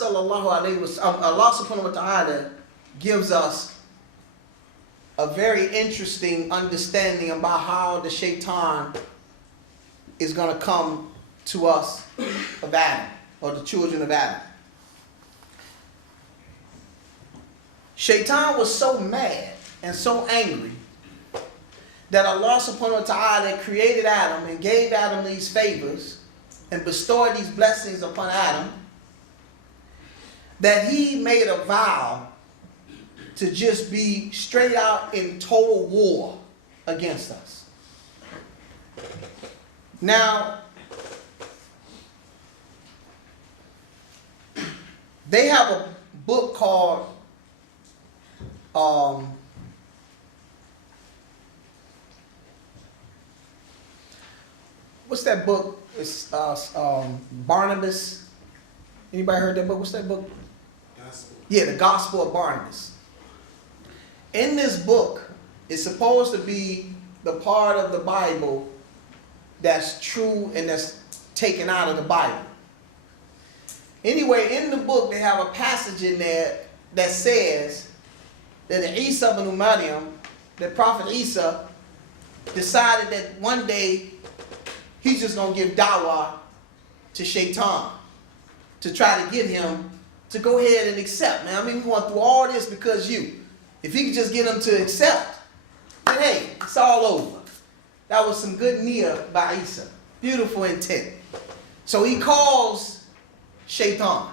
sallallahu alaihi wasallam, Allah subhanahu wa ta'ala gives us a very interesting understanding about how the Shaytan is going to come to us of Adam, or the children of Adam. Shaytan was so mad and so angry that Allah subhanahu wa ta'ala created Adam and gave Adam these favors and bestowed these blessings upon Adam, that he made a vow to just be straight out in total war against us. Now, they have a book called what's that book? It's Barnabas. Anybody heard that book? What's that book? Gospel. Yeah, the Gospel of Barnabas. In this book, it's supposed to be the part of the Bible that's true and that's taken out of the Bible. Anyway, in the book, they have a passage in there that says that Isa ibn Maryam, the prophet Isa, decided that one day he's just going to give dawah to Shaytan to try to get him to go ahead and accept. Man, I mean, we went through all this because you. If he could just get him to accept, then hey, it's all over. That was some good niyyah by Isa. Beautiful intent. So he calls Shaytan.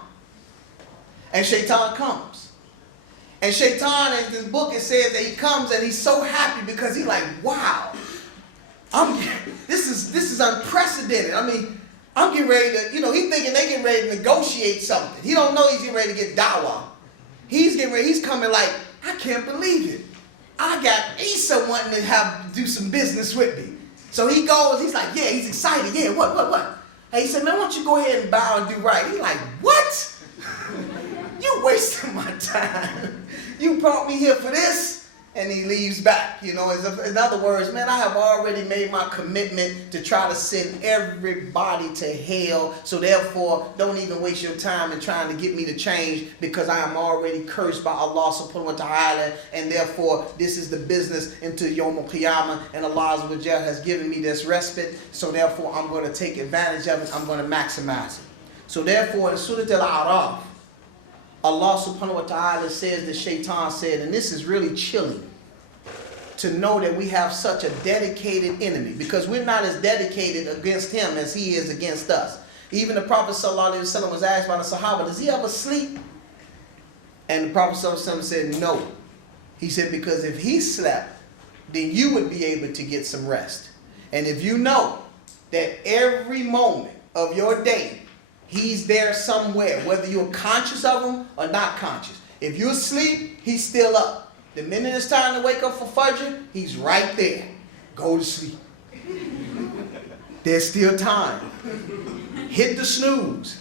And Shaytan comes. And Shaytan, in this book, it says that he comes and he's so happy because he's like, wow, this is unprecedented. I mean, I'm getting ready to, he's thinking they getting ready to negotiate something. He don't know he's getting ready to get dawah. He's coming like, I can't believe it. I got Isa wanting to do some business with me. So he goes, he's like, yeah, he's excited. Yeah, what? And he said, man, why don't you go ahead and bow and do right? He's like, what? You wasting my time. You brought me here for this? And he leaves back. In other words, man, I have already made my commitment to try to send everybody to hell. So therefore, don't even waste your time in trying to get me to change, because I am already cursed by Allah subhanahu wa ta'ala. And therefore, this is the business into Yawm al-Qiyamah. And Allah Azza wa Jal has given me this respite. So therefore, I'm going to take advantage of it. I'm going to maximize it. So therefore, in Surah Al-A'raf, Allah subhanahu wa ta'ala says that Shaytan said, and this is really chilling, to know that we have such a dedicated enemy, because we're not as dedicated against him as he is against us. Even the Prophet sallallahu alaihi wasallam was asked by the Sahaba, does he ever sleep? And the Prophet sallallahu alaihi wasallam said, no. He said, because if he slept, then you would be able to get some rest. And if you know that every moment of your day, he's there somewhere, whether you're conscious of him or not conscious. If you're asleep, he's still up. The minute it's time to wake up for Fajr, he's right there. Go to sleep. There's still time. Hit the snooze.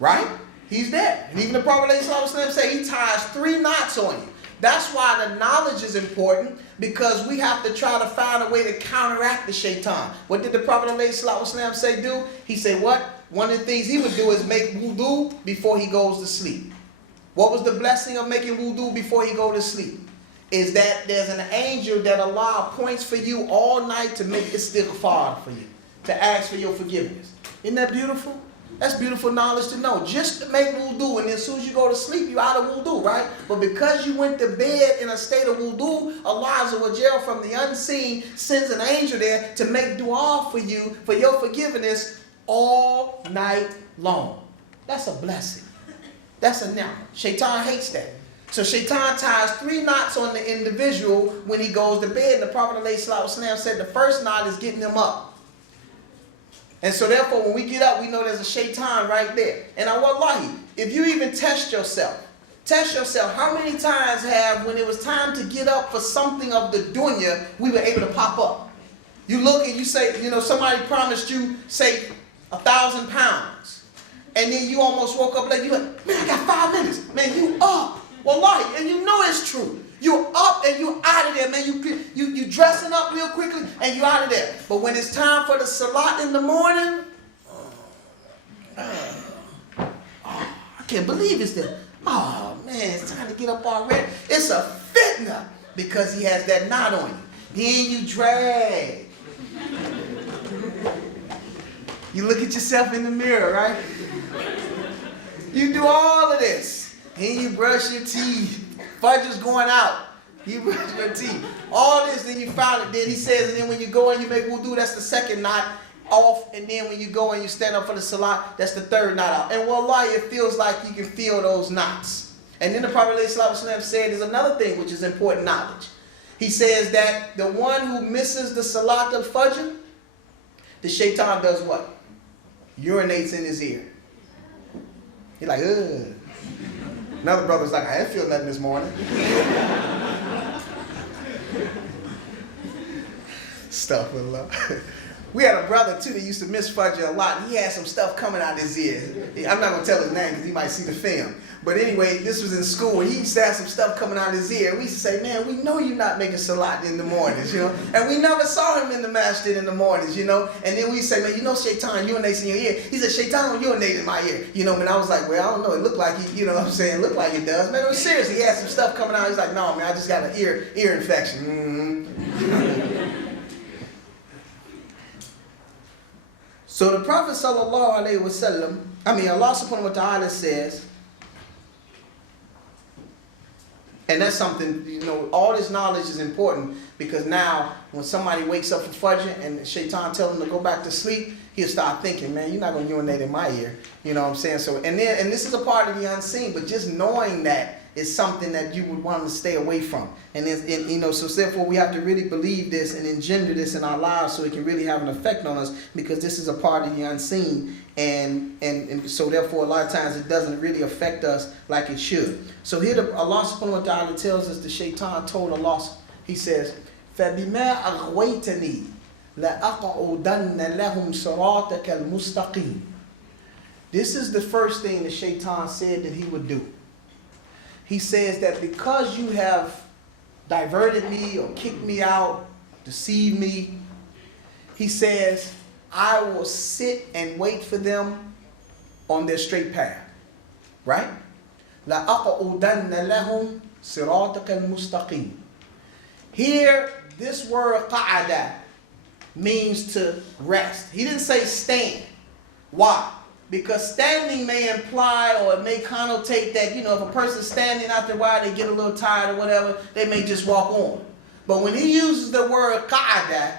Right? He's there. And even the Prophet ﷺ said he ties 3 knots on you. That's why the knowledge is important, because we have to try to find a way to counteract the Shaytan. What did the Prophet ﷺ say do? He said what? One of the things he would do is make wudu before he goes to sleep. What was the blessing of making wudu before he go to sleep? Is that there's an angel that Allah appoints for you all night to make istighfar for you, to ask for your forgiveness. Isn't that beautiful? That's beautiful knowledge to know. Just to make wudu, and then as soon as you go to sleep, you're out of wudu, right? But because you went to bed in a state of wudu, Allah Azza wa Jal from the unseen sends an angel there to make dua for you, for your forgiveness all night long. That's a blessing. That's a ni'mah. Shaytan hates that. So Shaytan ties 3 knots on the individual when he goes to bed. And the Prophet ﷺ said the first knot is getting him up. And so therefore, when we get up, we know there's a Shaytan right there. And wallahi, if you even test yourself, how many times when it was time to get up for something of the dunya, we were able to pop up. You look and you say, somebody promised you, say, 1,000 pounds. And then you almost woke up like, you're like, man, I got 5 minutes. Man, you up. Wallahi, and you know it's true. You're up and you're out of there, man. You dressing up real quickly and you're out of there. But when it's time for the salat in the morning, can't believe it's there. Oh man, it's time to get up already. It's a fitna because he has that knot on you. Then you drag. You look at yourself in the mirror, right? You do all of this. Then you brush your teeth. Fudge is going out. You brush your teeth. All this, then you found it. Then he says, and then when you go and you make wudu, that's the second knot off. And then when you go and you stand up for the salat, that's the third knot out. And wallahi, it feels like you can feel those knots. And then the Prophet ﷺ said there's another thing which is important knowledge. He says that the one who misses the salat al-fajr, the shaitan does what? Urinates in his ear. He's like, ugh. Another brother's like, I didn't feel nothing this morning. Stuff with love. We had a brother too that used to miss Fajr a lot. He had some stuff coming out his ear. I'm not going to tell his name because he might see the film. But anyway, this was in school. He used to have some stuff coming out his ear. We used to say, man, we know you're not making salat in the mornings, you know. And we never saw him in the masjid in the mornings, you know. And then we say, man, you know Shaytan urinates in your ear. He said, Shaytan don't urinate in my ear. You know, and I was like, well, I don't know. It looked like he, you know what I'm saying? It looked like it does. Man, it was serious. He had some stuff coming out. He's like, no, man, I just got an ear infection. So the Prophet sallallahu alaihi wasallam, Allah subhanahu wa ta'ala says, and that's something, you know, all this knowledge is important because now when somebody wakes up for Fajr and Shaitan tells him to go back to sleep, he'll start thinking, man, you're not going to urinate in my ear. You know what I'm saying? So, and this is a part of the unseen, but just knowing that is something that you would want to stay away from. And you know, so therefore we have to really believe this and engender this in our lives so it can really have an effect on us because this is a part of the unseen. And so therefore a lot of times it doesn't really affect us like it should. So here Allah subhanahu wa ta'ala tells us the shaitan told Allah, he says, فَبِمَا أَغْوَيْتَنِي لَأَقْعُدَنَّ لَهُمْ صِرَاطَكَ الْمُسْتَقِيمِ. This is the first thing the shaitan said that he would do. He says that because you have diverted me or kicked me out, deceived me, he says, I will sit and wait for them on their straight path. Right? لَأَقْعُدَنَّ لَهُمْ صِرَاطَكَ الْمُسْتَقِيمِ. Here, this word qa'ada means to rest. He didn't say stand. Why? Because standing may imply or it may connotate that, you know, if a person's standing after a while, they get a little tired or whatever, they may just walk on. But when he uses the word qa'ada,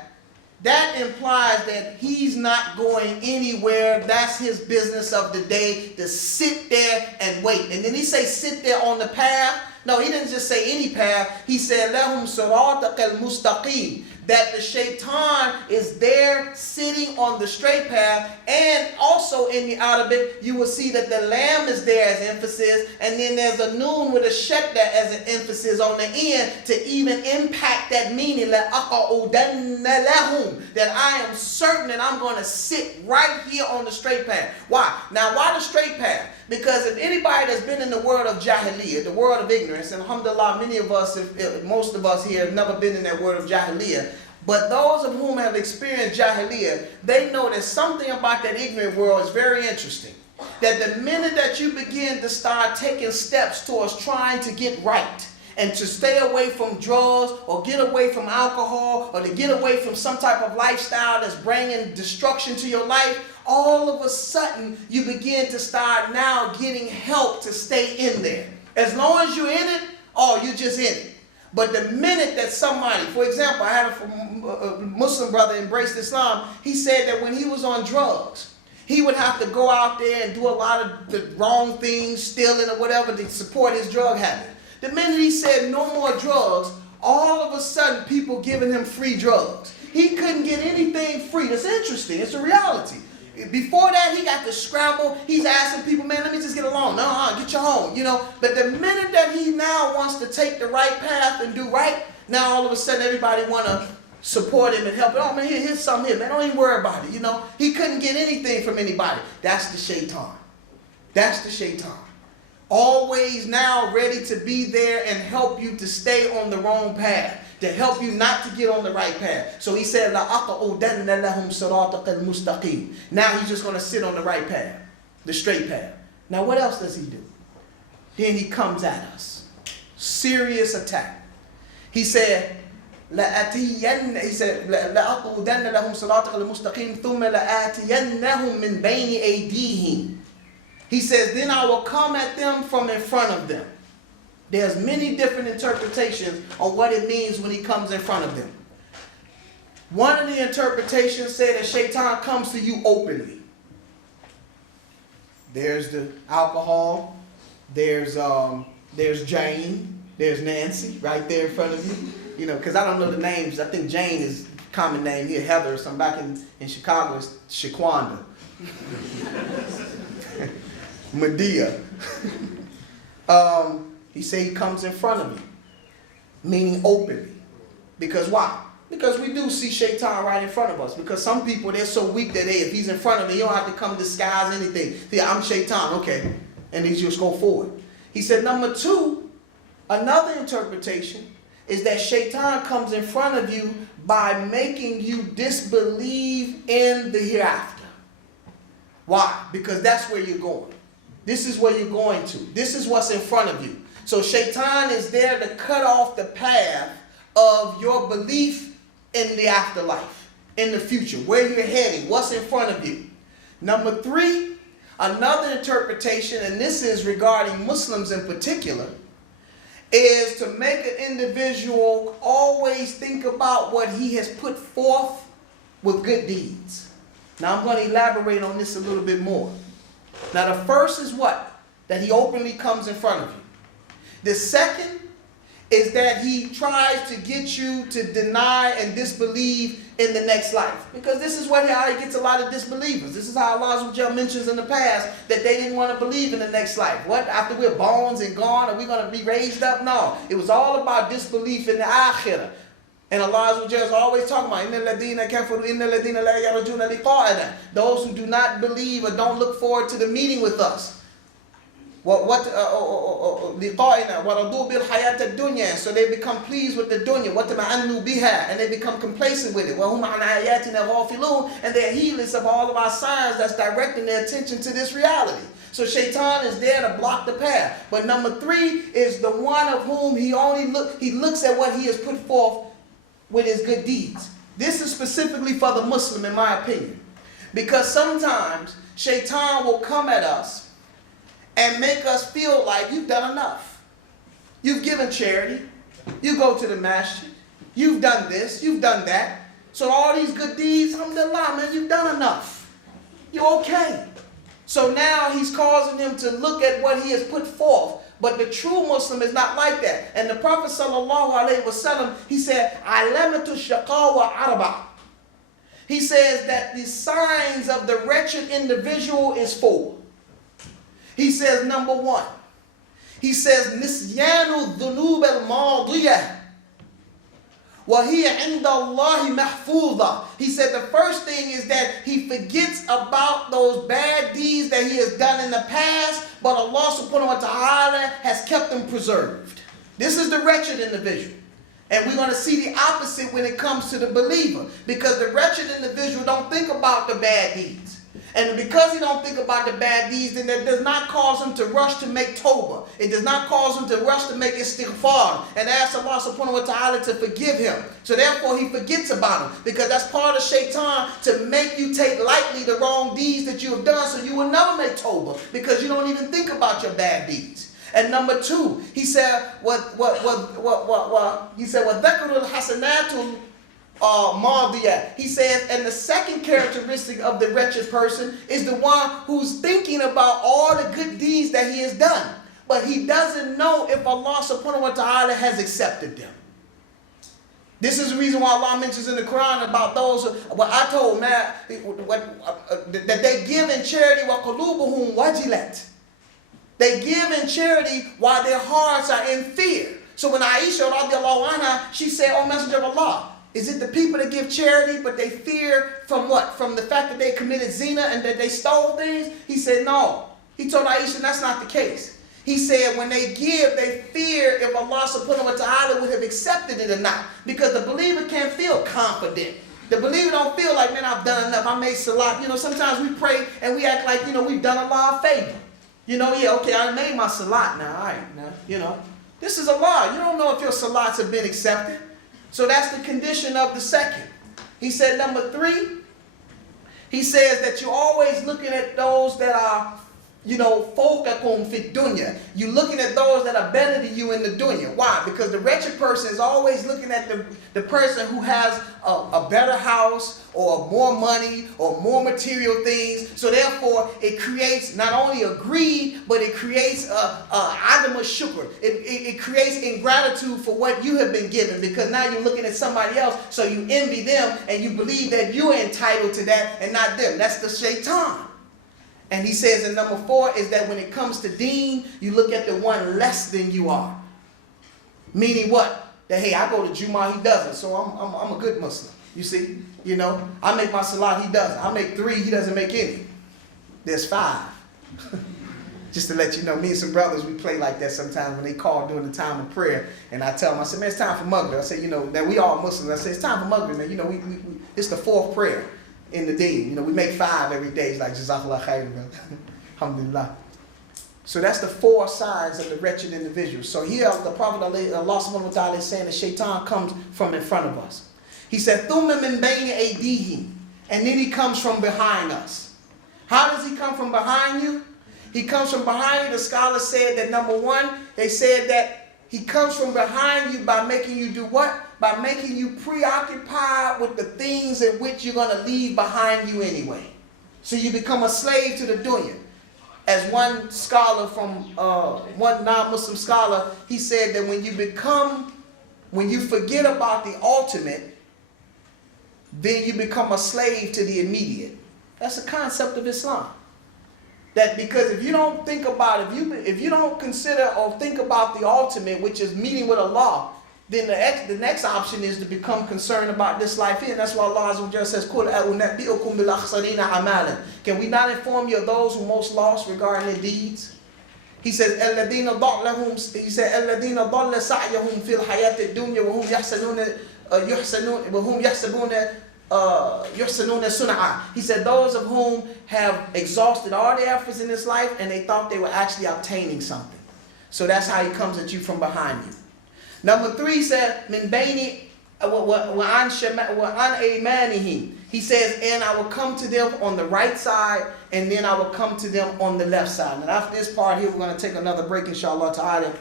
that implies that he's not going anywhere. That's his business of the day, to sit there and wait. And then he say sit there on the path. No, he didn't just say any path. He said, لَهُمْ صِرَاطَكَ الْمُسْتَقِيمِ. That the shaitan is there sitting on the straight path. And also in the outer bit, you will see that the lamb is there as emphasis. And then there's a noon with a shadda as an emphasis on the end to even impact that meaning. لَأَقَعُدَنَّ لَهُمْ. That I am certain that I'm going to sit right here on the straight path. Why? Now, why the straight path? Because if anybody that's been in the world of jahiliyyah, the world of ignorance, and alhamdulillah, many of us, most of us here have never been in that world of jahiliyyah, but those of whom have experienced jahiliyyah, they know that something about that ignorant world is very interesting. That the minute that you begin to start taking steps towards trying to get right, and to stay away from drugs or get away from alcohol or to get away from some type of lifestyle that's bringing destruction to your life, all of a sudden you begin to start now getting help to stay in there. As long as you're in it, oh, you're just in it. But the minute that somebody, for example, I had a Muslim brother embraced Islam, he said that when he was on drugs, he would have to go out there and do a lot of the wrong things, stealing or whatever to support his drug habit. The minute he said no more drugs, all of a sudden people giving him free drugs. He couldn't get anything free. That's interesting. It's a reality. Before that, he got to scramble. He's asking people, man, let me just get along. No, get your home, you know. But the minute that he now wants to take the right path and do right, now all of a sudden everybody want to support him and help him. Oh, man, here's something here, man. Don't even worry about it, you know. He couldn't get anything from anybody. That's the shaitan. That's the shaitan. Always now ready to be there and help you to stay on the wrong path, to help you not to get on the right path. So he said, لَأَقْعُدَنَّ لَهُمْ صِرَاطَكَ الْمُسْتَقِيمِ. Now he's just going to sit on the right path, the straight path. Now what else does he do? Then he comes at us. Serious attack. He said, لَأَتِيَنَّ He said, لَأَقُودَنَّ لَهُمْ صِرَاطَكَ الْمُسْتَقِيمَ ثُمَّ لَآتِيَنَّهُمْ مِنْ بَيْنِ أَيْدِيهِمْ. He says, then I will come at them from in front of them. There's many different interpretations on what it means when he comes in front of them. One of the interpretations said that Shaytan comes to you openly. There's the alcohol, there's Jane, there's Nancy right there in front of you. You know, because I don't know the names. I think Jane is a common name here, Heather or something. Back in Chicago, it's Shaquanda. Medea. He said he comes in front of you, meaning openly. Because why? Because we do see Shaytan right in front of us. Because some people, they're so weak that if he's in front of me, you don't have to come disguise anything. Yeah, I'm Shaytan, okay. And he just go forward. He said, number two, another interpretation is that Shaytan comes in front of you by making you disbelieve in the hereafter. Why? Because that's where you're going. This is where you're going to. This is what's in front of you. So Shaytan is there to cut off the path of your belief in the afterlife, in the future, where you're heading, what's in front of you. Number three, another interpretation, and this is regarding Muslims in particular, is to make an individual always think about what he has put forth with good deeds. Now I'm going to elaborate on this a little bit more. Now the first is what? That he openly comes in front of you. The second is that he tries to get you to deny and disbelieve in the next life. Because this is how he gets a lot of disbelievers. This is how Allah mentions in the past that they didn't want to believe in the next life. What? After we're bones and gone, are we going to be raised up? No. It was all about disbelief in the akhirah. And Allah is always talking about those who do not believe or don't look forward to the meeting with us. So they become pleased with the dunya, and they become complacent with it. And they're heedless of all of our signs that's directing their attention to this reality. So Shaytan is there to block the path. But number three is the one of whom he looks at what he has put forth with his good deeds. This is specifically for the Muslim, in my opinion. Because sometimes Shaytan will come at us and make us feel like you've done enough. You've given charity. You go to the masjid. You've done this. You've done that. So all these good deeds, alhamdulillah, man, you've done enough. You're okay. So now he's causing him to look at what he has put forth. But the true Muslim is not like that. And the Prophet ﷺ, he said, "Alamatu shaqawa arba." He says that the signs of the wretched individual is four. He says, number one, he says, "Nisyanu dhunub al-madiyah wa hiya inda Allahi mahfudha." He said the first thing is that he forgets about those bad deeds that he has done in the past, but Allah subhanahu wa ta'ala has kept them preserved. This is the wretched individual. And we're going to see the opposite when it comes to the believer. Because the wretched individual don't think about the bad deeds. And because he don't think about the bad deeds, then that does not cause him to rush to make tawbah. It does not cause him to rush to make istighfar and ask Allah subhanahu wa ta'ala to forgive him. So therefore he forgets about him. Because that's part of Shaytan, to make you take lightly the wrong deeds that you have done, so you will never make tawbah. Because you don't even think about your bad deeds. And number two, he said, he said, وَذَكْرُ الْحَسَنَاتُ Mardiyah. He says, and the second characteristic of the wretched person is the one who's thinking about all the good deeds that he has done. But he doesn't know if Allah subhanahu wa ta'ala has accepted them. This is the reason why Allah mentions in the Quran about those, what I told, man, that they give in charity, وَقُلُوبُهُمْ وَجِلَتْ. They give in charity while their hearts are in fear. So when Aisha radiallahu anha, she said, "Oh Messenger of Allah, is it the people that give charity, but they fear from what? From the fact that they committed zina and that they stole things?" He said, no. He told Aisha that's not the case. He said when they give, they fear if Allah subhanahu wa ta'ala would have accepted it or not. Because the believer can't feel confident. The believer don't feel like, man, I've done enough. I made salat. You know, sometimes we pray and we act like, you know, we've done Allah a favor. You know, yeah, okay, I made my salat now, all right, now, you know. This is Allah. You don't know if your salats have been accepted. So that's the condition of the second. He said, number 3, he says that you're always looking at those that are, you know, fawqakum fit dunya. You're looking at those that are better than you in the dunya. Why? Because the wretched person is always looking at the person who has a better house or more money or more material things. So therefore, it creates not only a greed, but it creates adam shukr. It creates ingratitude for what you have been given, because now you're looking at somebody else, so you envy them and you believe that you're entitled to that and not them. That's the shaitan. And he says in number 4 is that when it comes to deen, you look at the one less than you are. Meaning what? That, hey, I go to Jummah, he doesn't, so I'm a good Muslim. You see? You know, I make my salat, he doesn't. I make 3, he doesn't make any. There's 5. Just to let you know, me and some brothers, we play like that sometimes when they call during the time of prayer. And I tell them, I said, man, it's time for Maghrib. I say, you know, that we all Muslims. I say, it's time for Maghrib, man. You know, it's the 4th prayer in the day. You know, we make 5 every day. It's like, Jazakallah khairan, alhamdulillah. So that's the 4 signs of the wretched individual. So here the Prophet Allah subhanahu wa ta'ala is saying that Shaitan comes from in front of us. He said, ثُمَّ مِن بَيْنِ أَيْدِيهِمْ, and then he comes from behind us. How does he come from behind you? He comes from behind you. The scholars said that number 1, they said that he comes from behind you by making you do what? By making you preoccupied with the things in which you're going to leave behind you anyway. So you become a slave to the dunya. As one scholar from, one non-Muslim scholar, he said that when you forget about the ultimate, then you become a slave to the immediate. That's the concept of Islam. That because if you don't think about it, if you don't consider or think about the ultimate, which is meeting with Allah, then the next option is to become concerned about this life here. And that's why Allah Azza wa Jalla says, "Qul a'unabbi'ukum bil akhsarina amalan." Can we not inform you of those who most lost regarding their deeds? He says, "Alladina dallahum." He said, "Alladina dalla sa'yahum fil hayati dunya wa hum yahsanuna sun'a." He said, those of whom have exhausted all their efforts in this life and they thought they were actually obtaining something. So that's how he comes at you from behind you. Number 3 said, "Min bayni wa an aymanihim." He says, and I will come to them on the right side, and then I will come to them on the left side. And after this part here, we're going to take another break, inshallah ta'ala.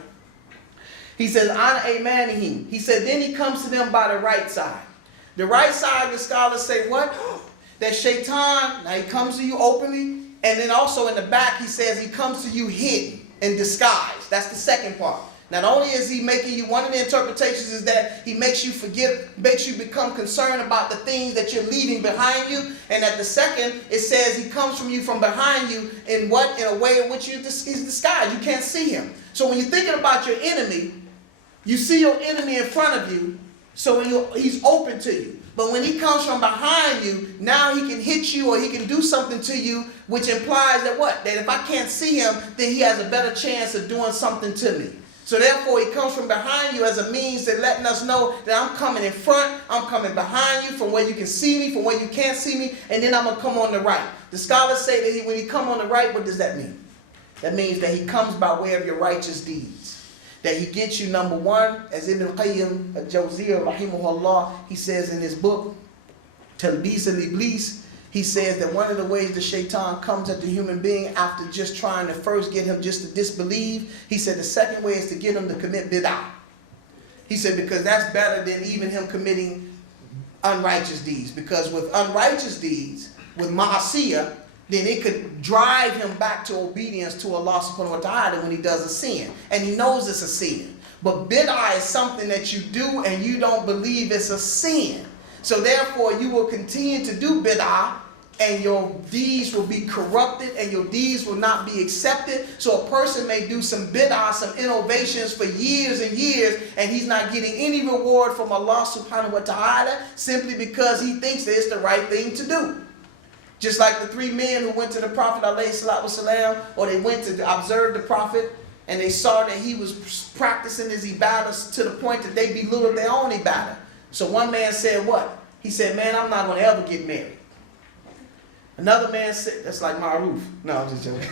He says, "An aymanihim." He said, then he comes to them by the right side. The right side, the scholars say what? That Shaitan, now he comes to you openly, and then also in the back he says he comes to you hidden, in disguise. That's the second part. Not only is he making you, one of the interpretations is that he makes you forget, makes you become concerned about the things that you're leaving behind you. And at the second, it says he comes from you from behind you in what? In a way in which he's disguised. You can't see him. So when you're thinking about your enemy, you see your enemy in front of you, so he's open to you. But when he comes from behind you, now he can hit you or he can do something to you, which implies that what? That if I can't see him, then he has a better chance of doing something to me. So therefore, he comes from behind you as a means to letting us know that I'm coming in front, I'm coming behind you, from where you can see me, from where you can't see me, and then I'm going to come on the right. The scholars say that when he come on the right, what does that mean? That means that he comes by way of your righteous deeds. That he gets you, number 1, as Ibn Qayyim al-Jawziyah, rahimahullah, he says in his book, Talbis al-Iblis, he says that one of the ways the Shaitan comes at the human being after just trying to first get him just to disbelieve, he said the second way is to get him to commit bid'ah. He said because that's better than even him committing unrighteous deeds. Because with unrighteous deeds, with ma'asiyah, then it could drive him back to obedience to Allah subhanahu wa ta'ala when he does a sin. And he knows it's a sin. But bid'ah is something that you do and you don't believe it's a sin. So therefore you will continue to do bid'ah, and your deeds will be corrupted and your deeds will not be accepted. So a person may do some bid'ah, some innovations for years and years, and he's not getting any reward from Allah subhanahu wa ta'ala simply because he thinks that it's the right thing to do. Just like the 3 men who went to the Prophet alayhi salatu wasalam, or they went to observe the Prophet, and they saw that he was practicing his ibadah to the point that they belittled their own ibadah. So one man said what? He said, man, I'm not going to ever get married. Another man said, that's like Maruf. No, I'm just joking.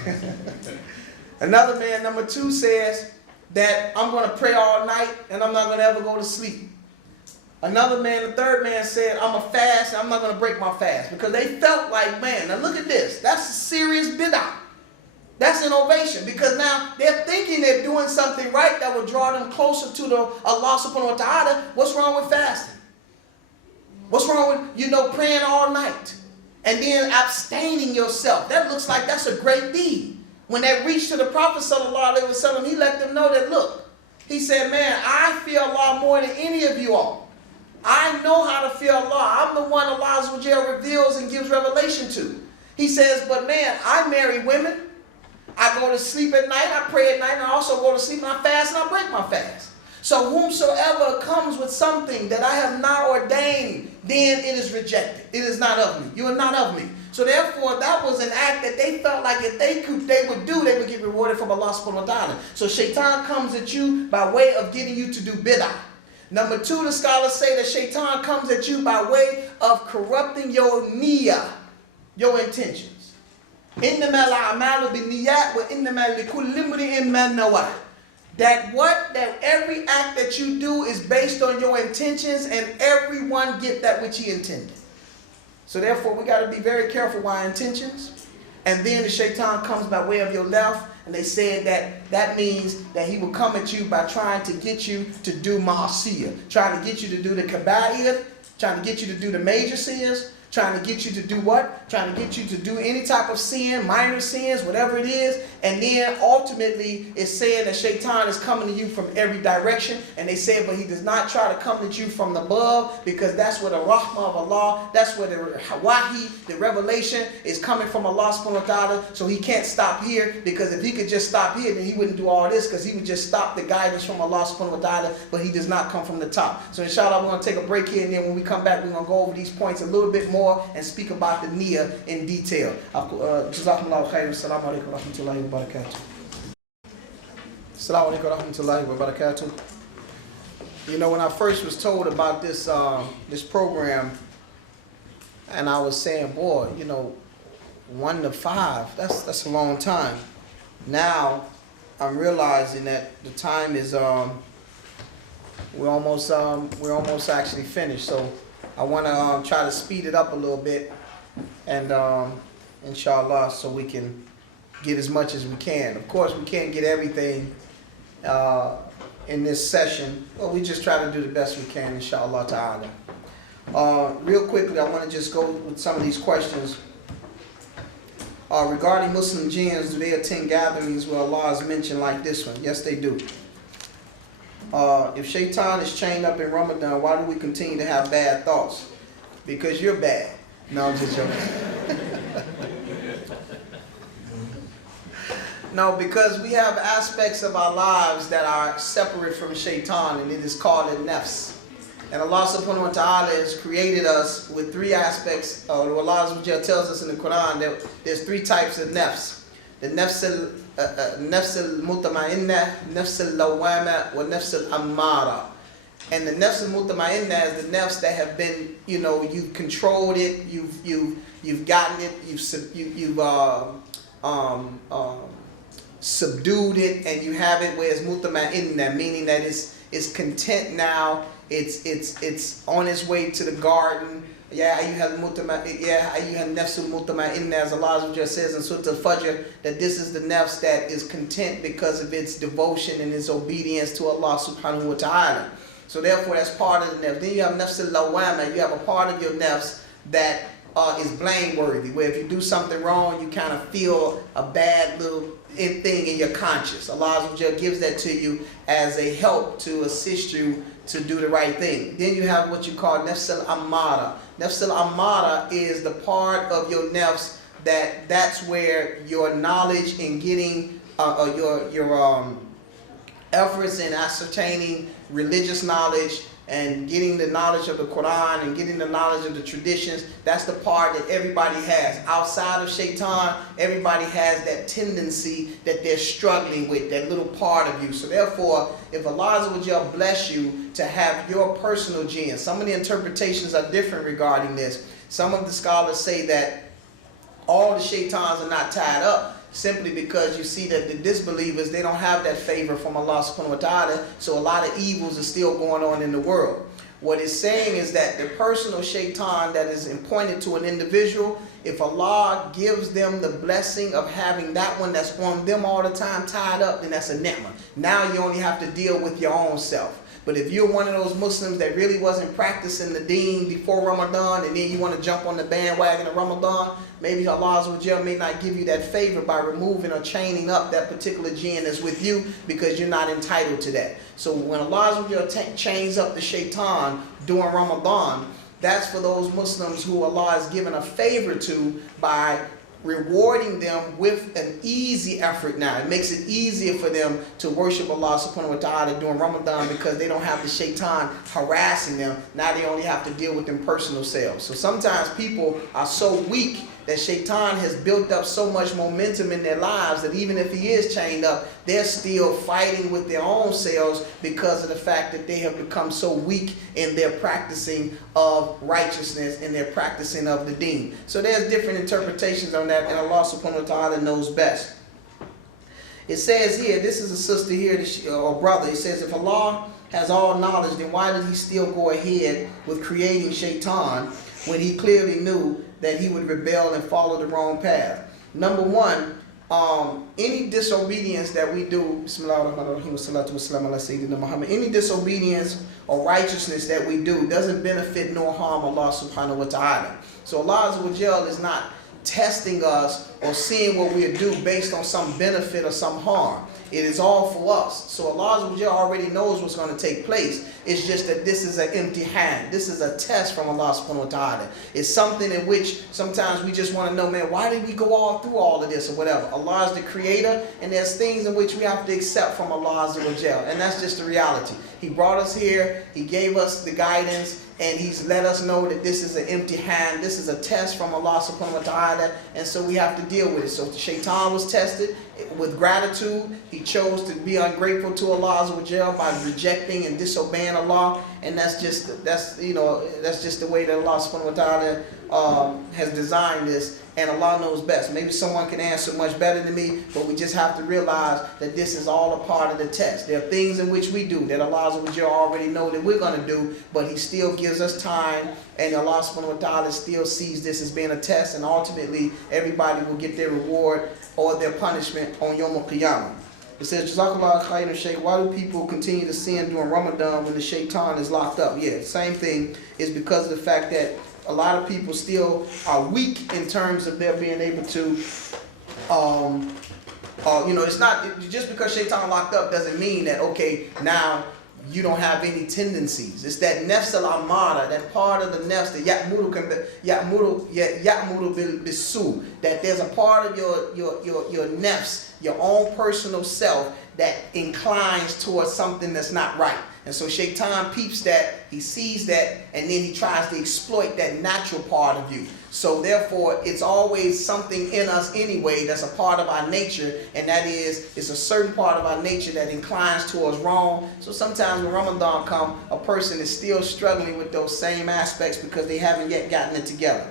Another man, number 2, says that I'm going to pray all night and I'm not going to ever go to sleep. Another man, the third man, said, I'm a fast and I'm not going to break my fast. Because they felt like, man, now look at this. That's a serious bid'ah. That's innovation. Because now they're thinking they're doing something right that will draw them closer to the Allah subhanahu wa ta'ala. What's wrong with fasting? What's wrong with, praying all night? And then abstaining yourself. That looks like that's a great deed. When they reached to the Prophet sallallahu alaihi wasallam, he let them know that, look, he said, man, I fear Allah more than any of you all. I know how to fear Allah. I'm the one Allah reveals and gives revelation to. He says, but man, I marry women. I go to sleep at night. I pray at night. And I also go to sleep and I fast and I break my fast. So whomsoever comes with something that I have not ordained, then it is rejected. It is not of me. You are not of me. So therefore, that was an act that they felt like if they would get rewarded from Allah subhanahu wa ta'ala. So Shaytan comes at you by way of getting you to do bid'ah. Number 2, the scholars say that Shaytan comes at you by way of corrupting your niyyah, your intentions. إِنَّمَا الْأَعْمَالُ بِالنِّيَّاتِ وَإِنَّمَا لِكُلِّ امْرِئٍ مَا نَوَىٰ. That every act that you do is based on your intentions, and everyone get that which he intended. So therefore, we got to be very careful with our intentions. And then the Shaytan comes by way of your left. And they said that means that he will come at you by trying to get you to do ma'asiyah, trying to get you to do the kaba'ir, trying to get you to do the major sins, trying to get you to do what? Trying to get you to do any type of sin, minor sins, whatever it is. And then ultimately it's saying that Shaytan is coming to you from every direction. And they said, but he does not try to come at you from above, because that's where the rahmah of Allah, that's where the wahi, the revelation is coming from Allah subhanahu wa ta'ala. So he can't stop here, because if he could just stop here, then he wouldn't do all this, because he would just stop the guidance from Allah subhanahu wa ta'ala, but he does not come from the top. So inshallah, we're going to take a break here, and then when we come back, we're going to go over these points a little bit more and speak about the niyyah in detail. Jazakumullahu khairan. Assalamu alaikum wa rahmatullahi wa barakatuh. Assalamu alaikum wa rahmatullahi wa barakatuh. When I first was told about this this program, and I was saying, boy, 1 to 5, that's a long time. Now I'm realizing that the time is we're almost actually finished. So I want to try to speed it up a little bit, and inshallah, so we can get as much as we can. Of course, we can't get everything in this session, but we just try to do the best we can, inshallah ta'ala. Real quickly, I want to just go with some of these questions. Regarding Muslim jinns, do they attend gatherings where Allah is mentioned like this one? Yes, they do. If Shaytan is chained up in Ramadan, why do we continue to have bad thoughts? Because you're bad. No, I'm just joking. No, because we have aspects of our lives that are separate from Shaytan, and it is called an-nafs. And Allah subhanahu wa ta'ala has created us with 3 aspects. Allah tells us in the Quran that there's 3 types of nafs. The nafs al-mutama'innah, nafs al-lawama, wa nafs al-ammara. And the nafs al-mutama'innah is the nafs that have been, you've controlled it, you've gotten it, you've subdued it, and you have it where it's mutama'innah, meaning that it's content now. It's on its way to the garden. You have nafsul mutama'innah, as Allah just says in Surah Al-Fajr, that this is the nafs that is content because of its devotion and its obedience to Allah subhanahu wa ta'ala. So therefore, that's part of the nafs. Then you have nafsul lawama. You have a part of your nafs that is blameworthy, where if you do something wrong, you kind of feel a bad little thing in your conscience. Allah gives that to you as a help to assist you to do the right thing. Then you have what you call nafs al-ammara. Nafs al-ammara is the part of your nafs that's where your knowledge in getting your efforts in ascertaining religious knowledge and getting the knowledge of the Quran and getting the knowledge of the traditions, that's the part that everybody has. Outside of Shaitan, everybody has that tendency that they're struggling with, that little part of you. So therefore, if Allah will bless you to have your personal jinn, some of the interpretations are different regarding this. Some of the scholars say that all the Shaitans are not tied up. simply because you see that the disbelievers, they don't have that favor from Allah subhanahu wa ta'ala, so a lot of evils are still going on in the world. What it's saying is that the personal shaitan that is appointed to an individual, if Allah gives them the blessing of having that one that's on them all the time tied up, then that's a ni'mah. Now you only have to deal with your own self. But if you're one of those Muslims that really wasn't practicing the deen before Ramadan, and then you want to jump on the bandwagon of Ramadan, maybe Allah may not give you that favor by removing or chaining up that particular jinn that's with you, because you're not entitled to that. So when Allah chains up the shaitan during Ramadan, that's for those Muslims who Allah has given a favor to by rewarding them with an easy effort now. It makes it easier for them to worship Allah subhanahu wa ta'ala during Ramadan, because they don't have the shaitan harassing them. Now they only have to deal with them personal selves. So sometimes people are so weak that shaitan has built up so much momentum in their lives that even if he is chained up, they're still fighting with their own selves because of the fact that they have become so weak in their practicing of righteousness and their practicing of the deen. So there's different interpretations on that, and Allah subhanahu wa ta'ala knows best. It says here, this is a sister here, or brother, it says, if Allah has all knowledge, then why did he still go ahead with creating shaitan when he clearly knew that he would rebel and follow the wrong path? Number one, any disobedience that we do, any disobedience or righteousness that we do doesn't benefit nor harm Allah subhanahu wa ta'ala. So Allah Azza wa Jal is not testing us or seeing what we do based on some benefit or some harm. It is all for us. So Allah Azza wa Jal already knows what's going to take place. It's just that this is an empty hand. This is a test from Allah subhanahu wa ta'ala. It's something in which sometimes we just want to know, man, why did we go all through all of this or whatever? Allah is the creator, and there's things in which we have to accept from Allah Azza wa Jal. And that's just the reality. He brought us here. He gave us the guidance. And he's let us know that this is an empty hand. This is a test from Allah subhanahu wa ta'ala. And so we have to deal with it. So the shaitan was tested with gratitude. He chose to be ungrateful to Allah Azza wa Jal by rejecting and disobeying Allah. And that's just the way that Allah subhanahu wa ta'ala has designed this. And Allah knows best. Maybe someone can answer much better than me, but we just have to realize that this is all a part of the test. There are things in which we do that Allah Azza wa Jal already know that we're going to do, but He still gives us time, and Allah subhanahu wa ta'ala still sees this as being a test, and ultimately everybody will get their reward or their punishment on Yawm al-Qiyamah. It says, Jazakallah khairan, Shaykh, why do people continue to sin during Ramadan when the shaitan is locked up? Yeah, same thing is because of the fact that a lot of people still are weak in terms of their being able to, it's not, just because shaitan locked up doesn't mean that, okay, now you don't have any tendencies. It's that nafs al-amara, that part of the nafs, the ya'muru bil-bisu, that there's a part of your nafs, your own personal self, that inclines towards something that's not right. And so shaitan peeps that, he sees that, and then he tries to exploit that natural part of you. So therefore, it's always something in us anyway that's a part of our nature, and that is, it's a certain part of our nature that inclines towards wrong. So sometimes when Ramadan comes, a person is still struggling with those same aspects because they haven't yet gotten it together.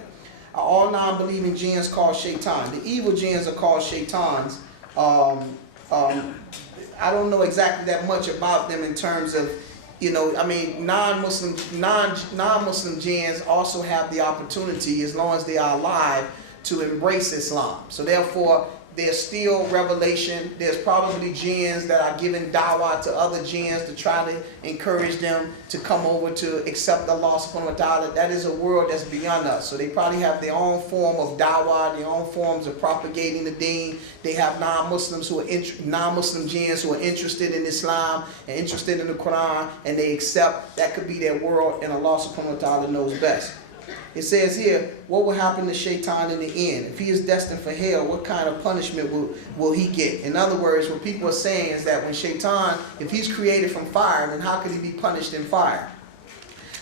Are all non-believing jinns called shaitan? The evil jinns are called shaitans. I don't know exactly that much about them in terms of, non-Muslim jinns also have the opportunity, as long as they are alive, to embrace Islam. So therefore, there's still revelation. There's probably jinns that are giving dawah to other jinns to try to encourage them to come over to accept Allah subhanahu wa ta'ala. That is a world that's beyond us. So they probably have their own form of dawah, their own forms of propagating the deen. They have non-Muslim jinns who are interested in Islam and interested in the Quran, and they accept that could be their world, and Allah subhanahu wa ta'ala knows best. It says here, what will happen to shaitan in the end? If he is destined for hell, what kind of punishment will he get? In other words, what people are saying is that when shaitan, if he's created from fire, then how could he be punished in fire?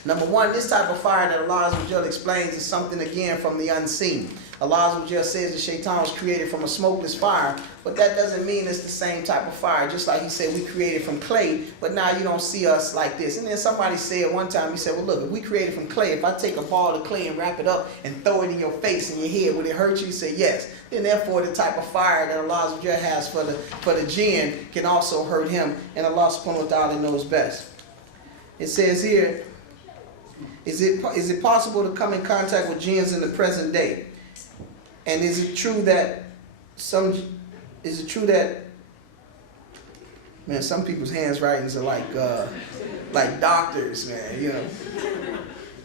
Number one, this type of fire that Allah Azza wa Jalla explains is something, again, from the unseen. Allah just says that Shaytan was created from a smokeless fire, but that doesn't mean it's the same type of fire. Just like he said, we created from clay, but now you don't see us like this. And then somebody said one time, he said, well, look, if we created from clay, if I take a ball of clay and wrap it up and throw it in your face and your head, would it hurt you? He said, yes. Then therefore, the type of fire that Allah has for the jinn can also hurt him, and Allah subhanahu wa ta'ala knows best. It says here, is it possible to come in contact with jinns in the present day? And is it true that some people's handwritings are like doctors, man, you know.